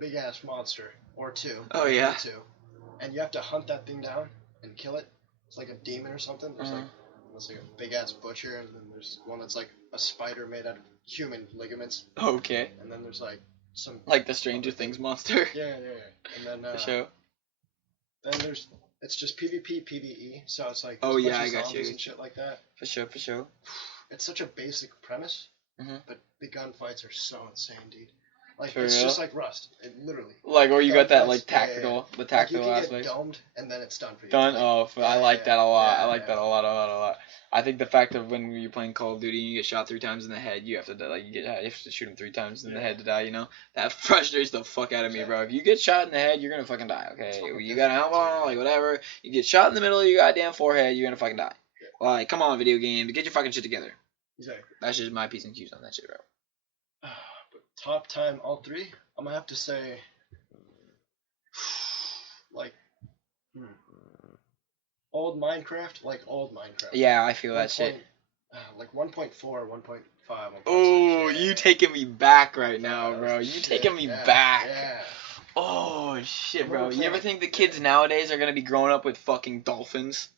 big-ass monster, or 2. Oh, yeah? 2. And you have to hunt that thing down and kill it. It's like a demon or something. There's like a big-ass butcher, and then there's one that's like a spider made out of human ligaments. Okay. And then there's like some... Like the Stranger Things monster. Yeah. And then... The show. Then it's just PvP, PvE, so it's like oh yeah, I got you. And shit like that. For sure. It's such a basic premise, but the gunfights are so insane, dude. Like it's just like Rust, literally. Like, or you got that like tactical, the tactical like, aspect. You can get domed, and then it's done for you. Done. Oh, I like that a lot. Yeah, I like that a lot. I think the fact of when you're playing Call of Duty and you get shot 3 times in the head, you have to shoot him 3 times in the head to die. That frustrates the fuck out of me, bro. If you get shot in the head, you're gonna fucking die. Okay, you got a helmet on, like whatever. You get shot in the middle of your goddamn forehead, you're gonna fucking die. Like, come on, video game, get your fucking shit together. Exactly. That's just my P's and Q's on that shit, bro. But top time, all 3, I'm gonna have to say, like, old Minecraft. Yeah, I feel that shit. Like 1.4, 1.5. Oh, you taking me back right now, bro. You taking me back. Yeah. Oh, shit, bro. You ever think the kids nowadays are gonna be growing up with fucking dolphins?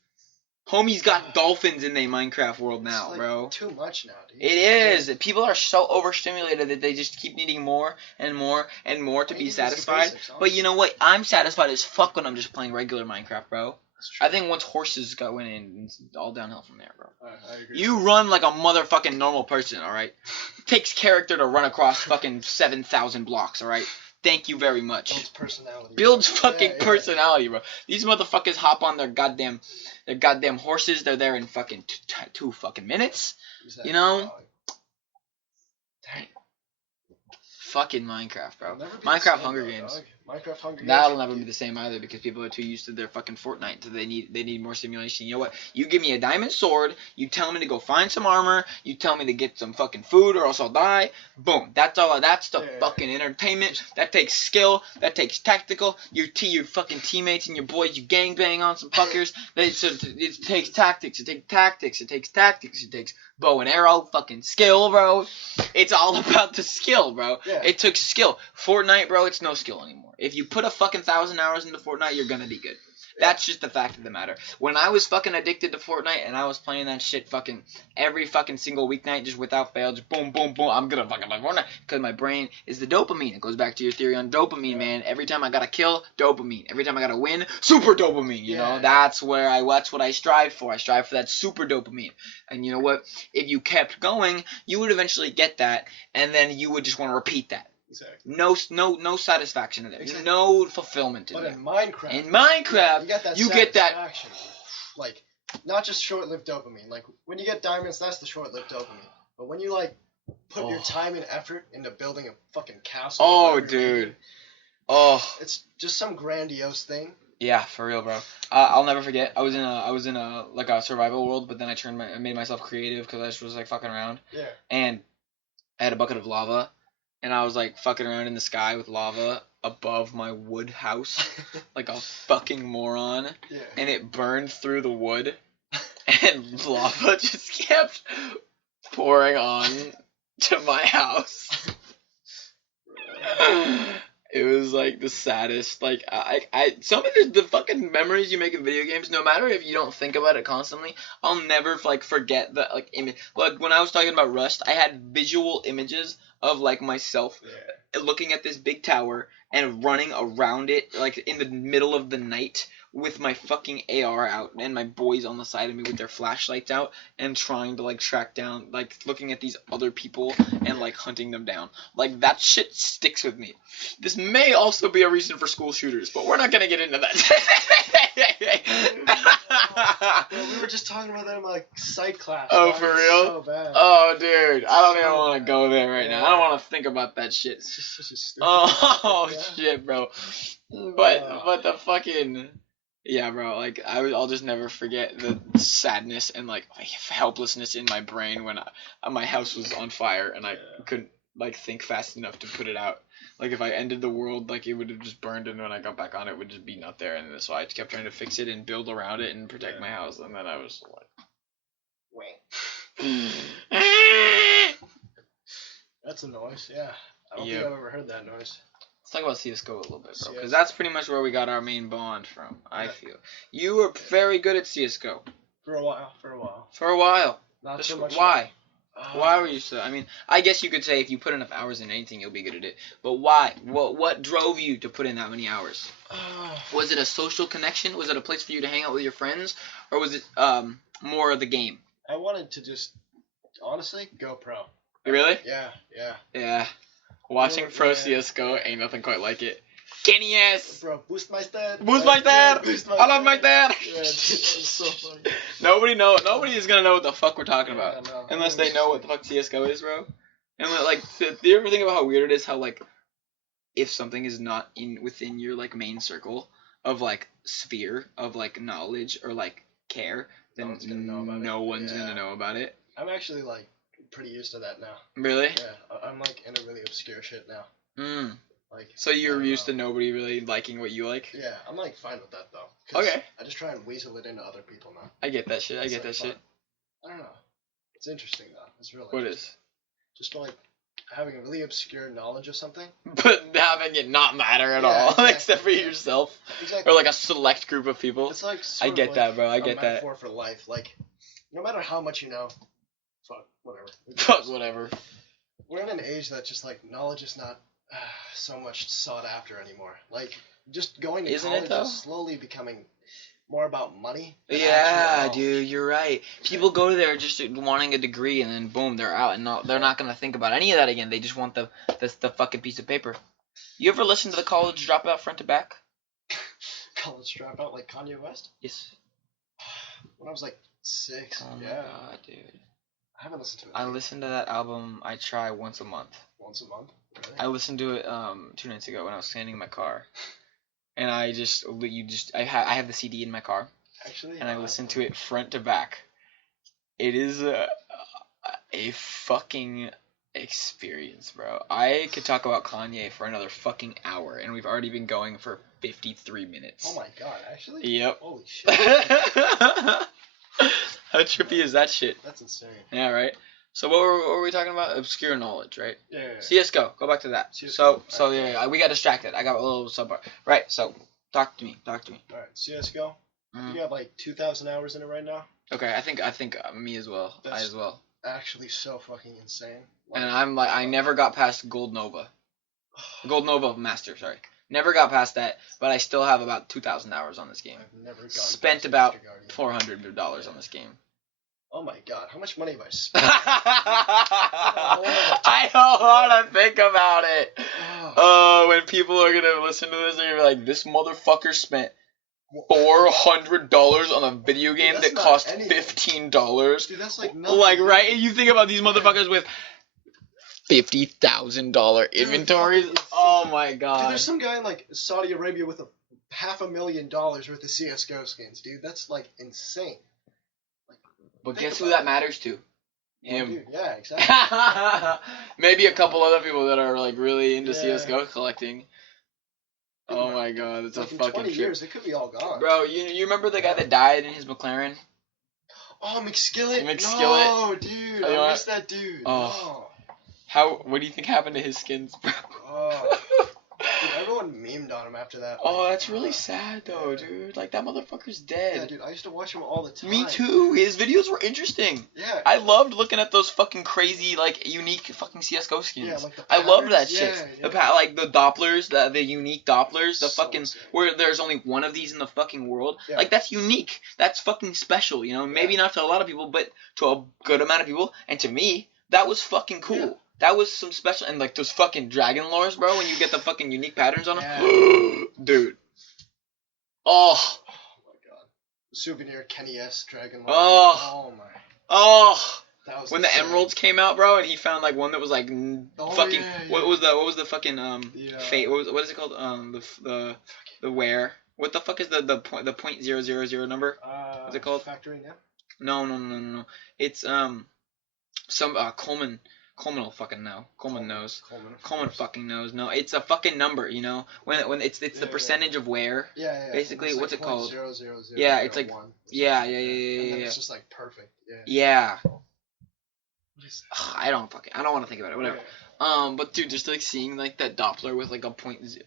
Homie's got dolphins in their Minecraft world now, bro. Too much now, dude. It is. People are so overstimulated that they just keep needing more and more and more to be satisfied. But you know what? I'm satisfied as fuck when I'm just playing regular Minecraft, bro. I think once horses go in, it's all downhill from there, bro. I agree. You run like a motherfucking normal person, alright? It takes character to run across fucking 7,000 blocks, alright? Thank you very much. Builds personality. Builds fucking personality, bro. These motherfuckers hop on their goddamn horses. They're there in fucking 2 fucking minutes. Exactly. Dang. Fucking Minecraft, bro. Minecraft Hunger Games. Minecraft Hunger Games. That'll never be the same either because people are too used to their fucking Fortnite. So they need more stimulation. You know what? You give me a diamond sword. You tell me to go find some armor. You tell me to get some fucking food or else I'll die. Boom. That's all. That's the fucking entertainment. That takes skill. That takes tactical. Your fucking teammates and your boys. You gangbang on some fuckers. It takes tactics. It takes tactics. It takes bow and arrow. Fucking skill, bro. It's all about the skill, bro. Yeah. It took skill. Fortnite, bro. It's no skill anymore. If you put a fucking 1,000 hours into Fortnite, you're gonna be good. That's just the fact of the matter. When I was fucking addicted to Fortnite and I was playing that shit fucking every fucking single weeknight just without fail, just boom, boom, boom, I'm gonna fucking play Fortnite because my brain is the dopamine. It goes back to your theory on dopamine, man. Every time I got a kill, dopamine. Every time I got a win, super dopamine. You know, that's what I strive for. I strive for that super dopamine. And you know what? If you kept going, you would eventually get that, and then you would just want to repeat that. Exactly. No satisfaction in there. Exactly. No fulfillment in there. But in Minecraft, you get that. Like, not just short-lived dopamine. Like, when you get diamonds, that's the short-lived dopamine. But when you, like, put your time and effort into building a fucking castle. Oh, dude. It's just some grandiose thing Yeah, for real, bro. I'll never forget. I was in a like a survival world, but then I made myself creative because I just was like fucking around. Yeah. And I had a bucket of lava, and I was like fucking around in the sky with lava above my wood house, like a fucking moron. Yeah. And it burned through the wood, and lava just kept pouring on to my house. It was like the saddest. Like some of the fucking memories you make in video games, no matter if you don't think about it constantly, I'll never like forget that like image. Like when I was talking about Rust, I had visual images of like myself looking at this big tower and running around it like in the middle of the night with my fucking AR out and my boys on the side of me with their flashlights out and trying to like track down, like looking at these other people and like hunting them down. Like that shit sticks with me. This may also be a reason for school shooters, but we're not gonna get into that. Well, we were just talking about that in like psych class. Oh, for real? So bad. Oh, dude, I don't even want to go there right now. I don't want to think about that shit. It's just such a stupid. Oh shit, bro. But the fucking. Yeah, bro, like, I'll just never forget the sadness and, like, helplessness in my brain when my house was on fire and I couldn't, like, think fast enough to put it out. Like, if I ended the world, like, it would have just burned and when I got back on it, would just be not there. And so I kept trying to fix it and build around it and protect my house. And then I was like... That's a noise, yeah. I don't think I've ever heard that noise. Let's talk about CSGO a little bit, bro, because that's pretty much where we got our main bond from, I feel. You were very good at CSGO. For a while. For a while. Not so much. Why? Why were you so... I mean, I guess you could say if you put enough hours in anything, you'll be good at it. But why? What drove you to put in that many hours? Was it a social connection? Was it a place for you to hang out with your friends? Or was it more of the game? I wanted to just, honestly, go pro. Really? Yeah. Watching pro CSGO ain't nothing quite like it. Kenny ass! Bro, boost my stat! Boost my stat! I love my stat! Yeah, dude, that was so funny. Nobody is gonna know what the fuck we're talking about. Yeah, no, unless they know what the fuck CSGO is, bro. And like, do you ever think about how weird it is how, like, if something is not within your, like, main circle of, like, sphere of, like, knowledge or, like, care, then no one's gonna know about it. I'm actually, like, pretty used to that now. Really? Yeah, I'm like in a really obscure shit now. Like. So you're used to nobody really liking what you like? Yeah, I'm like fine with that though. Okay. I just try and weasel it into other people now. I get that shit. I get that shit. I don't know. It's interesting though. It's really. What is? Just like having a really obscure knowledge of something. But having it not matter at all, exactly, except for yourself. Exactly. Or like a select group of people. It's like I get that, bro. I get that. Metaphor for life. Like, no matter how much you know. Fuck whatever. We're in an age that just like knowledge is not so much sought after anymore. Like just going to college is slowly becoming more about money. Yeah, dude, you're right. People go there just wanting a degree and then boom, they're out and they're not gonna think about any of that again. They just want the fucking piece of paper. You ever listen to the College Dropout front to back? College Dropout like Kanye West? Yes. When I was like 6. Oh my god, dude. I haven't listened to it. I listen to that album. I try once a month. Once a month? Really? I listened to it 2 nights ago when I was standing in my car, and I have the CD in my car. Actually, and I listened to it front to back. It is a fucking experience, bro. I could talk about Kanye for another fucking hour, and we've already been going for 53 minutes. Oh my god, actually? Yep. Holy shit. How trippy is that shit? That's insane. Yeah, right? So what were we talking about? Obscure knowledge, right? Yeah. CSGO. Go back to that. CSGO. So yeah, we got distracted. I got a little subpar. Right, so talk to me. Alright, CSGO. You have like 2,000 hours in it right now? Okay, I think me as well. That's I as well. Actually so fucking insane. Like, and I'm like, I never got past Gold Nova. Gold Nova Master, sorry. Never got past that, but I still have about 2,000 hours on this game. I've never gotten spent about $400 on this game. Oh my god, how much money have I spent? I don't want to think about it. When people are going to listen to this, they're going to be like, this motherfucker spent $400 on a video game that cost $15. Dude, that's like nothing. Like, right? You think about these motherfuckers with $50,000 inventories. Oh my god. Dude, there's some guy in like Saudi Arabia with a $500,000 worth of CS:GO skins, dude. That's like insane. Like, but guess who that matters to? Him. Dude, yeah, exactly. Maybe a couple other people that are like really into CS:GO collecting. Oh my god, it's like a fucking 20 years, it could be all gone. Bro, you remember the guy that died in his McLaren? Oh, McSkillet. McSkillet. No, dude, I miss that dude. Oh. What do you think happened to his skins, bro? Oh. Dude, everyone memed on him after that. Oh, that's really sad though, dude. Like that motherfucker's dead. Yeah, dude, I used to watch him all the time. Me too. His videos were interesting. Yeah. I loved looking at those fucking crazy, like, unique fucking CS:GO skins. Yeah, like the I loved that patterns. shit. Yeah. Like the Dopplers, the unique Dopplers, the So fucking insane. where there's only one of these in the fucking world. Yeah. Like that's unique. That's fucking special. You know, maybe not to a lot of people, but to a good amount of people, and to me, that was fucking cool. Yeah. That was some special, and like those fucking dragon lores, bro. When you get the fucking unique patterns on them, Yeah. dude. Oh. My god. Souvenir Kenny S. Dragon. Oh. My. Oh. That was when insane. the emeralds came out, bro, and he found like one that was like fucking. Yeah. What was the fucking fate? What is it called? The where? What the fuck is the .000 number? What's it called? Factory now? No. It's some Coleman will fucking know. Coleman knows. Coleman fucking knows. No, it's a fucking number, you know. When it's the percentage of where. Yeah. Basically, it's what's like it called? 0.00001 Yeah, it's like yeah. And then it's just like perfect. Yeah. Yeah. What is I don't want to think about it. Whatever. Yeah. But dude, just like seeing like that Doppler with like a point, it's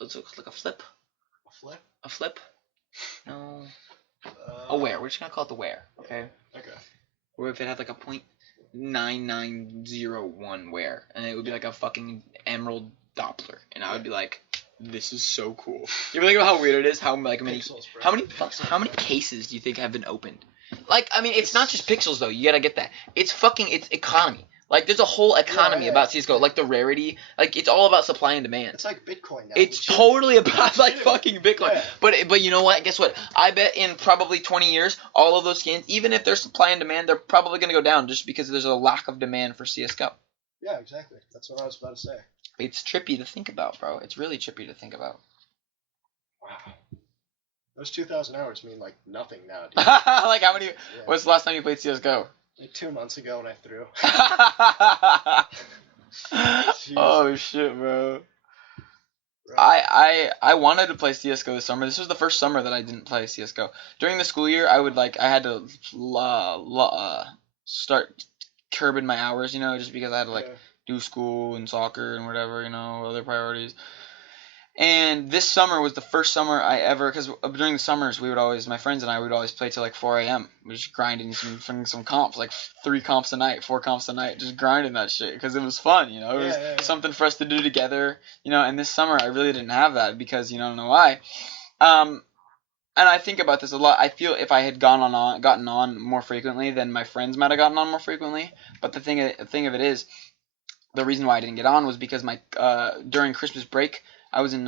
like a flip. A flip? A flip? No. A where? We're just gonna call it the where. Okay. Okay. Or if it had like a .9901 where, and it would be like a fucking emerald Doppler, and I would be like, this is so cool. You ever think about how weird it is? How many cases do you think have been opened? Like, I mean, it's not just pixels though. You gotta get that. It's economy. Like, there's a whole economy about CS:GO. Like the rarity. Like, it's all about supply and demand. It's like Bitcoin now. It's totally about like fucking Bitcoin. Yeah. But you know what? Guess what? I bet in probably 20 years, all of those skins, even if there's supply and demand, they're probably gonna go down just because there's a lack of demand for CS:GO. Yeah, exactly. That's what I was about to say. It's trippy to think about, bro. It's really trippy to think about. Wow. Those 2,000 hours mean like nothing now, dude. Like how many? Yeah. What's the last time you played CS:GO? Like 2 months ago when I threw. Oh shit, bro. Right. I wanted to play CS:GO this summer. This was the first summer that I didn't play CS:GO. During the school year, I had to start curbing my hours, you know, just because I had to do school and soccer and whatever, you know, other priorities. And this summer was the first summer I ever, because during the summers my friends and I would always play till like 4 a.m. We just grinding some comps, like 3 comps a night, 4 comps a night, just grinding that shit because it was fun, you know. It was something for us to do together, you know. And this summer I really didn't have that because, you know, I don't know why. And I think about this a lot. I feel if I had gotten on more frequently, then my friends might have gotten on more frequently. But the thing of it is, the reason why I didn't get on was because during Christmas break, I was in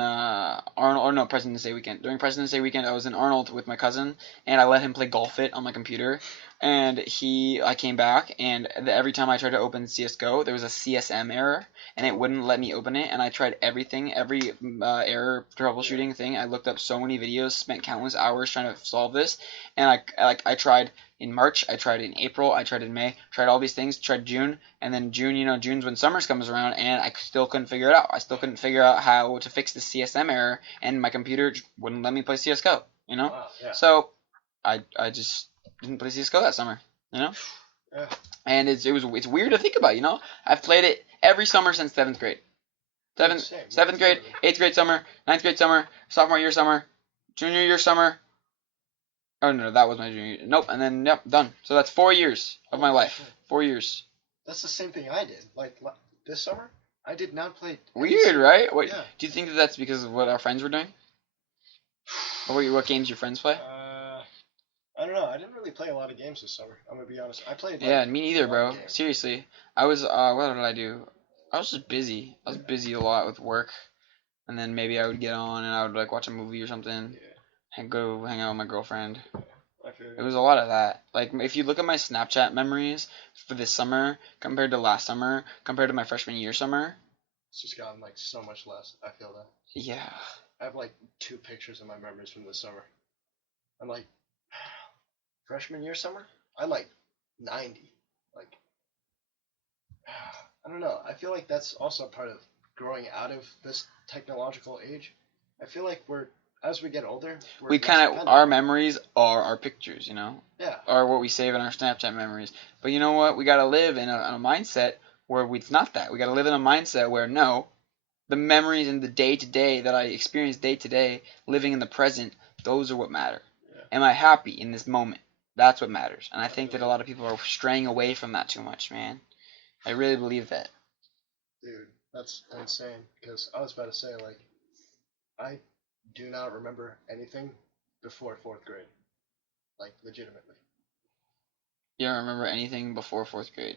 President's Day weekend. During President's Day weekend, I was in Arnold with my cousin, and I let him play Golf It on my computer. And I came back, and every time I tried to open CS:GO, there was a CSM error, and it wouldn't let me open it. And I tried everything, every error troubleshooting thing. I looked up so many videos, spent countless hours trying to solve this. And I tried in March, I tried in April, I tried in May, tried all these things, tried June, and then June, you know, June's when summers comes around, and I still couldn't figure it out. I still couldn't figure out how to fix the CSM error, and my computer wouldn't let me play CS:GO, you know? Wow, yeah. So I just didn't play CS:GO that summer, you know? Yeah. And it's weird to think about, you know? I've played it every summer since 7th grade. 7th grade, 8th grade summer, 9th grade summer, sophomore year summer, junior year summer. Oh, no, that was my junior year. Nope, and then, yep, done. So that's 4 years of my life. 4 years. That's the same thing I did. Like, this summer, I did not play. Weird, right? What, yeah. Do you think that's because of what our friends were doing? Or what games your friends play? I don't know. I didn't really play a lot of games this summer. I'm going to be honest. I played, yeah, me neither, bro. Seriously. I was, what did I do? I was just busy. I was busy a lot with work. And then maybe I would get on and I would, like, watch a movie or something. Yeah. And go hang out with my girlfriend. It was a lot of that. Like, if you look at my Snapchat memories for this summer compared to last summer, compared to my freshman year summer. It's just gotten, like, so much less. I feel that. Yeah. I have like 2 pictures of my memories from this summer. I'm like, freshman year summer, I'm like 90. Like, I don't know. I feel like that's also part of growing out of this technological age. I feel like as we get older, we kind of, our memories are our pictures, you know? Yeah. Or what we save in our Snapchat memories. But you know what? We got to live in a mindset where it's not that. We got to live in a mindset where, no, the memories and the day-to-day that I experience day-to-day, living in the present, those are what matter. Yeah. Am I happy in this moment? That's what matters. And I think that a lot of people are straying away from that too much, man. I really believe that. Dude, that's insane. Because I was about to say, like, I do not remember anything before 4th grade. Like, legitimately. You don't remember anything before 4th grade?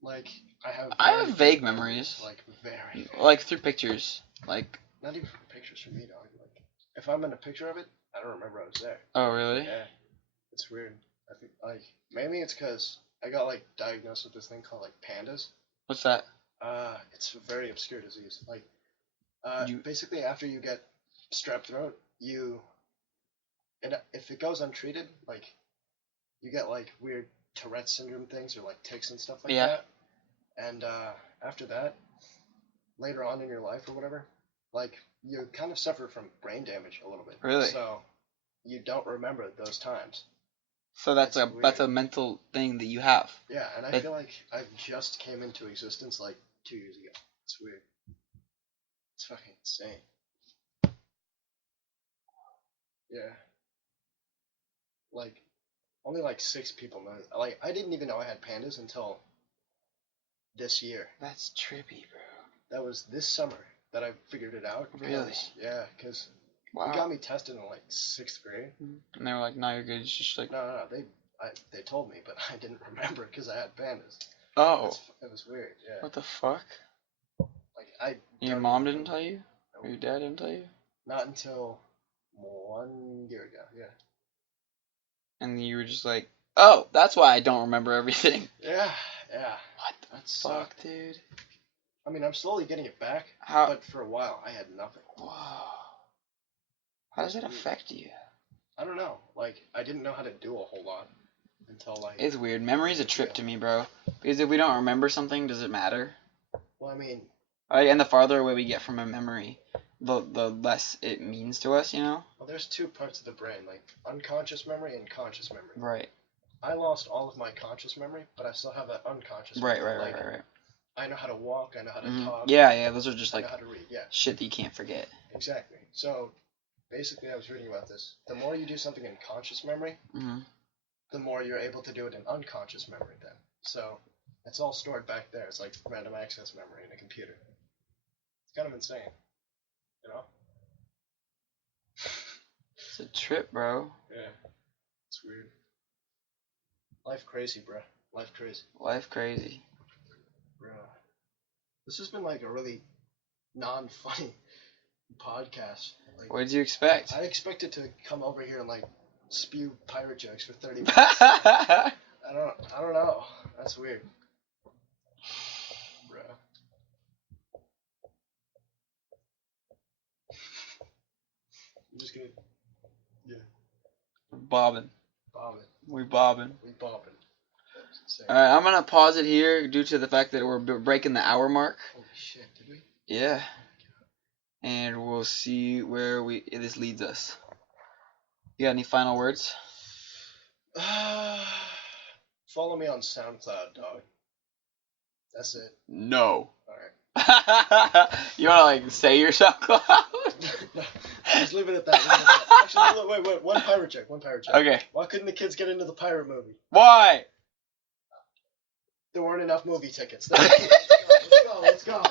Like, I have vague memories. Like, very vague. Like, through pictures. Like, not even pictures from me, dog. Like, if I'm in a picture of it, I don't remember I was there. Oh, really? Yeah. It's weird. I think, like, maybe it's because I got, like, diagnosed with this thing called, like, pandas. What's that? It's a very obscure disease. Like, basically after you get strep throat, if it goes untreated, like, you get, like, weird Tourette syndrome things or, like, tics and stuff like that. And, after that, later on in your life or whatever, like, you kind of suffer from brain damage a little bit. Really? So, you don't remember those times. So that's a mental thing that you have. Yeah, and I feel like I just came into existence like 2 years ago. It's weird. It's fucking insane. Yeah. Like, only like 6 people know. Like, I didn't even know I had pandas until this year. That's trippy, bro. That was this summer that I figured it out. Really? Yeah, because wow. They got me tested in like 6th grade. And they were like, "No, you're good." It's just like no. They told me, but I didn't remember because I had pandas. Oh. It was weird. Yeah. What the fuck? Like your mom didn't tell you? Nope. Or your dad didn't tell you? Not until 1 year ago. Yeah. And you were just like, "Oh, that's why I don't remember everything." Yeah. What the fuck, dude? I mean, I'm slowly getting it back, but for a while I had nothing. Whoa. How does it affect you? I don't know. Like, I didn't know how to do a whole lot until like. It's weird. Memory's a trip to me, bro. Because if we don't remember something, does it matter? Well, I mean. And the farther away we get from a memory, the less it means to us, you know? Well, there's 2 parts of the brain, like unconscious memory and conscious memory. Right. I lost all of my conscious memory, but I still have that unconscious memory. Right. I know how to walk, I know how to talk. Yeah, those are just like I know how to read, shit that you can't forget. Exactly. So, basically I was reading about this. The more you do something in conscious memory, the more you're able to do it in unconscious memory then. So, it's all stored back there. It's like random access memory in a computer. It's kind of insane. You know? It's a trip, bro. Yeah. It's weird. Life crazy, bro. Life crazy. Life crazy. Bro. This has been like a really non-funny podcast. Like, what did you expect? I expected to come over here and like spew pirate jokes for 30 minutes. I don't know. That's weird. Bro. I'm just gonna. Yeah. We're bobbing. We bobbing. Alright, I'm gonna pause it here due to the fact that we're breaking the hour mark. Holy shit, did we? Yeah. And we'll see where this leads us. You got any final words? Follow me on SoundCloud, dog. That's it. No. Alright. You wanna like say your SoundCloud? No, just leave it at that. Actually, wait. One pirate joke. Okay. Why couldn't the kids get into the pirate movie? Why? There weren't enough movie tickets. Let's go.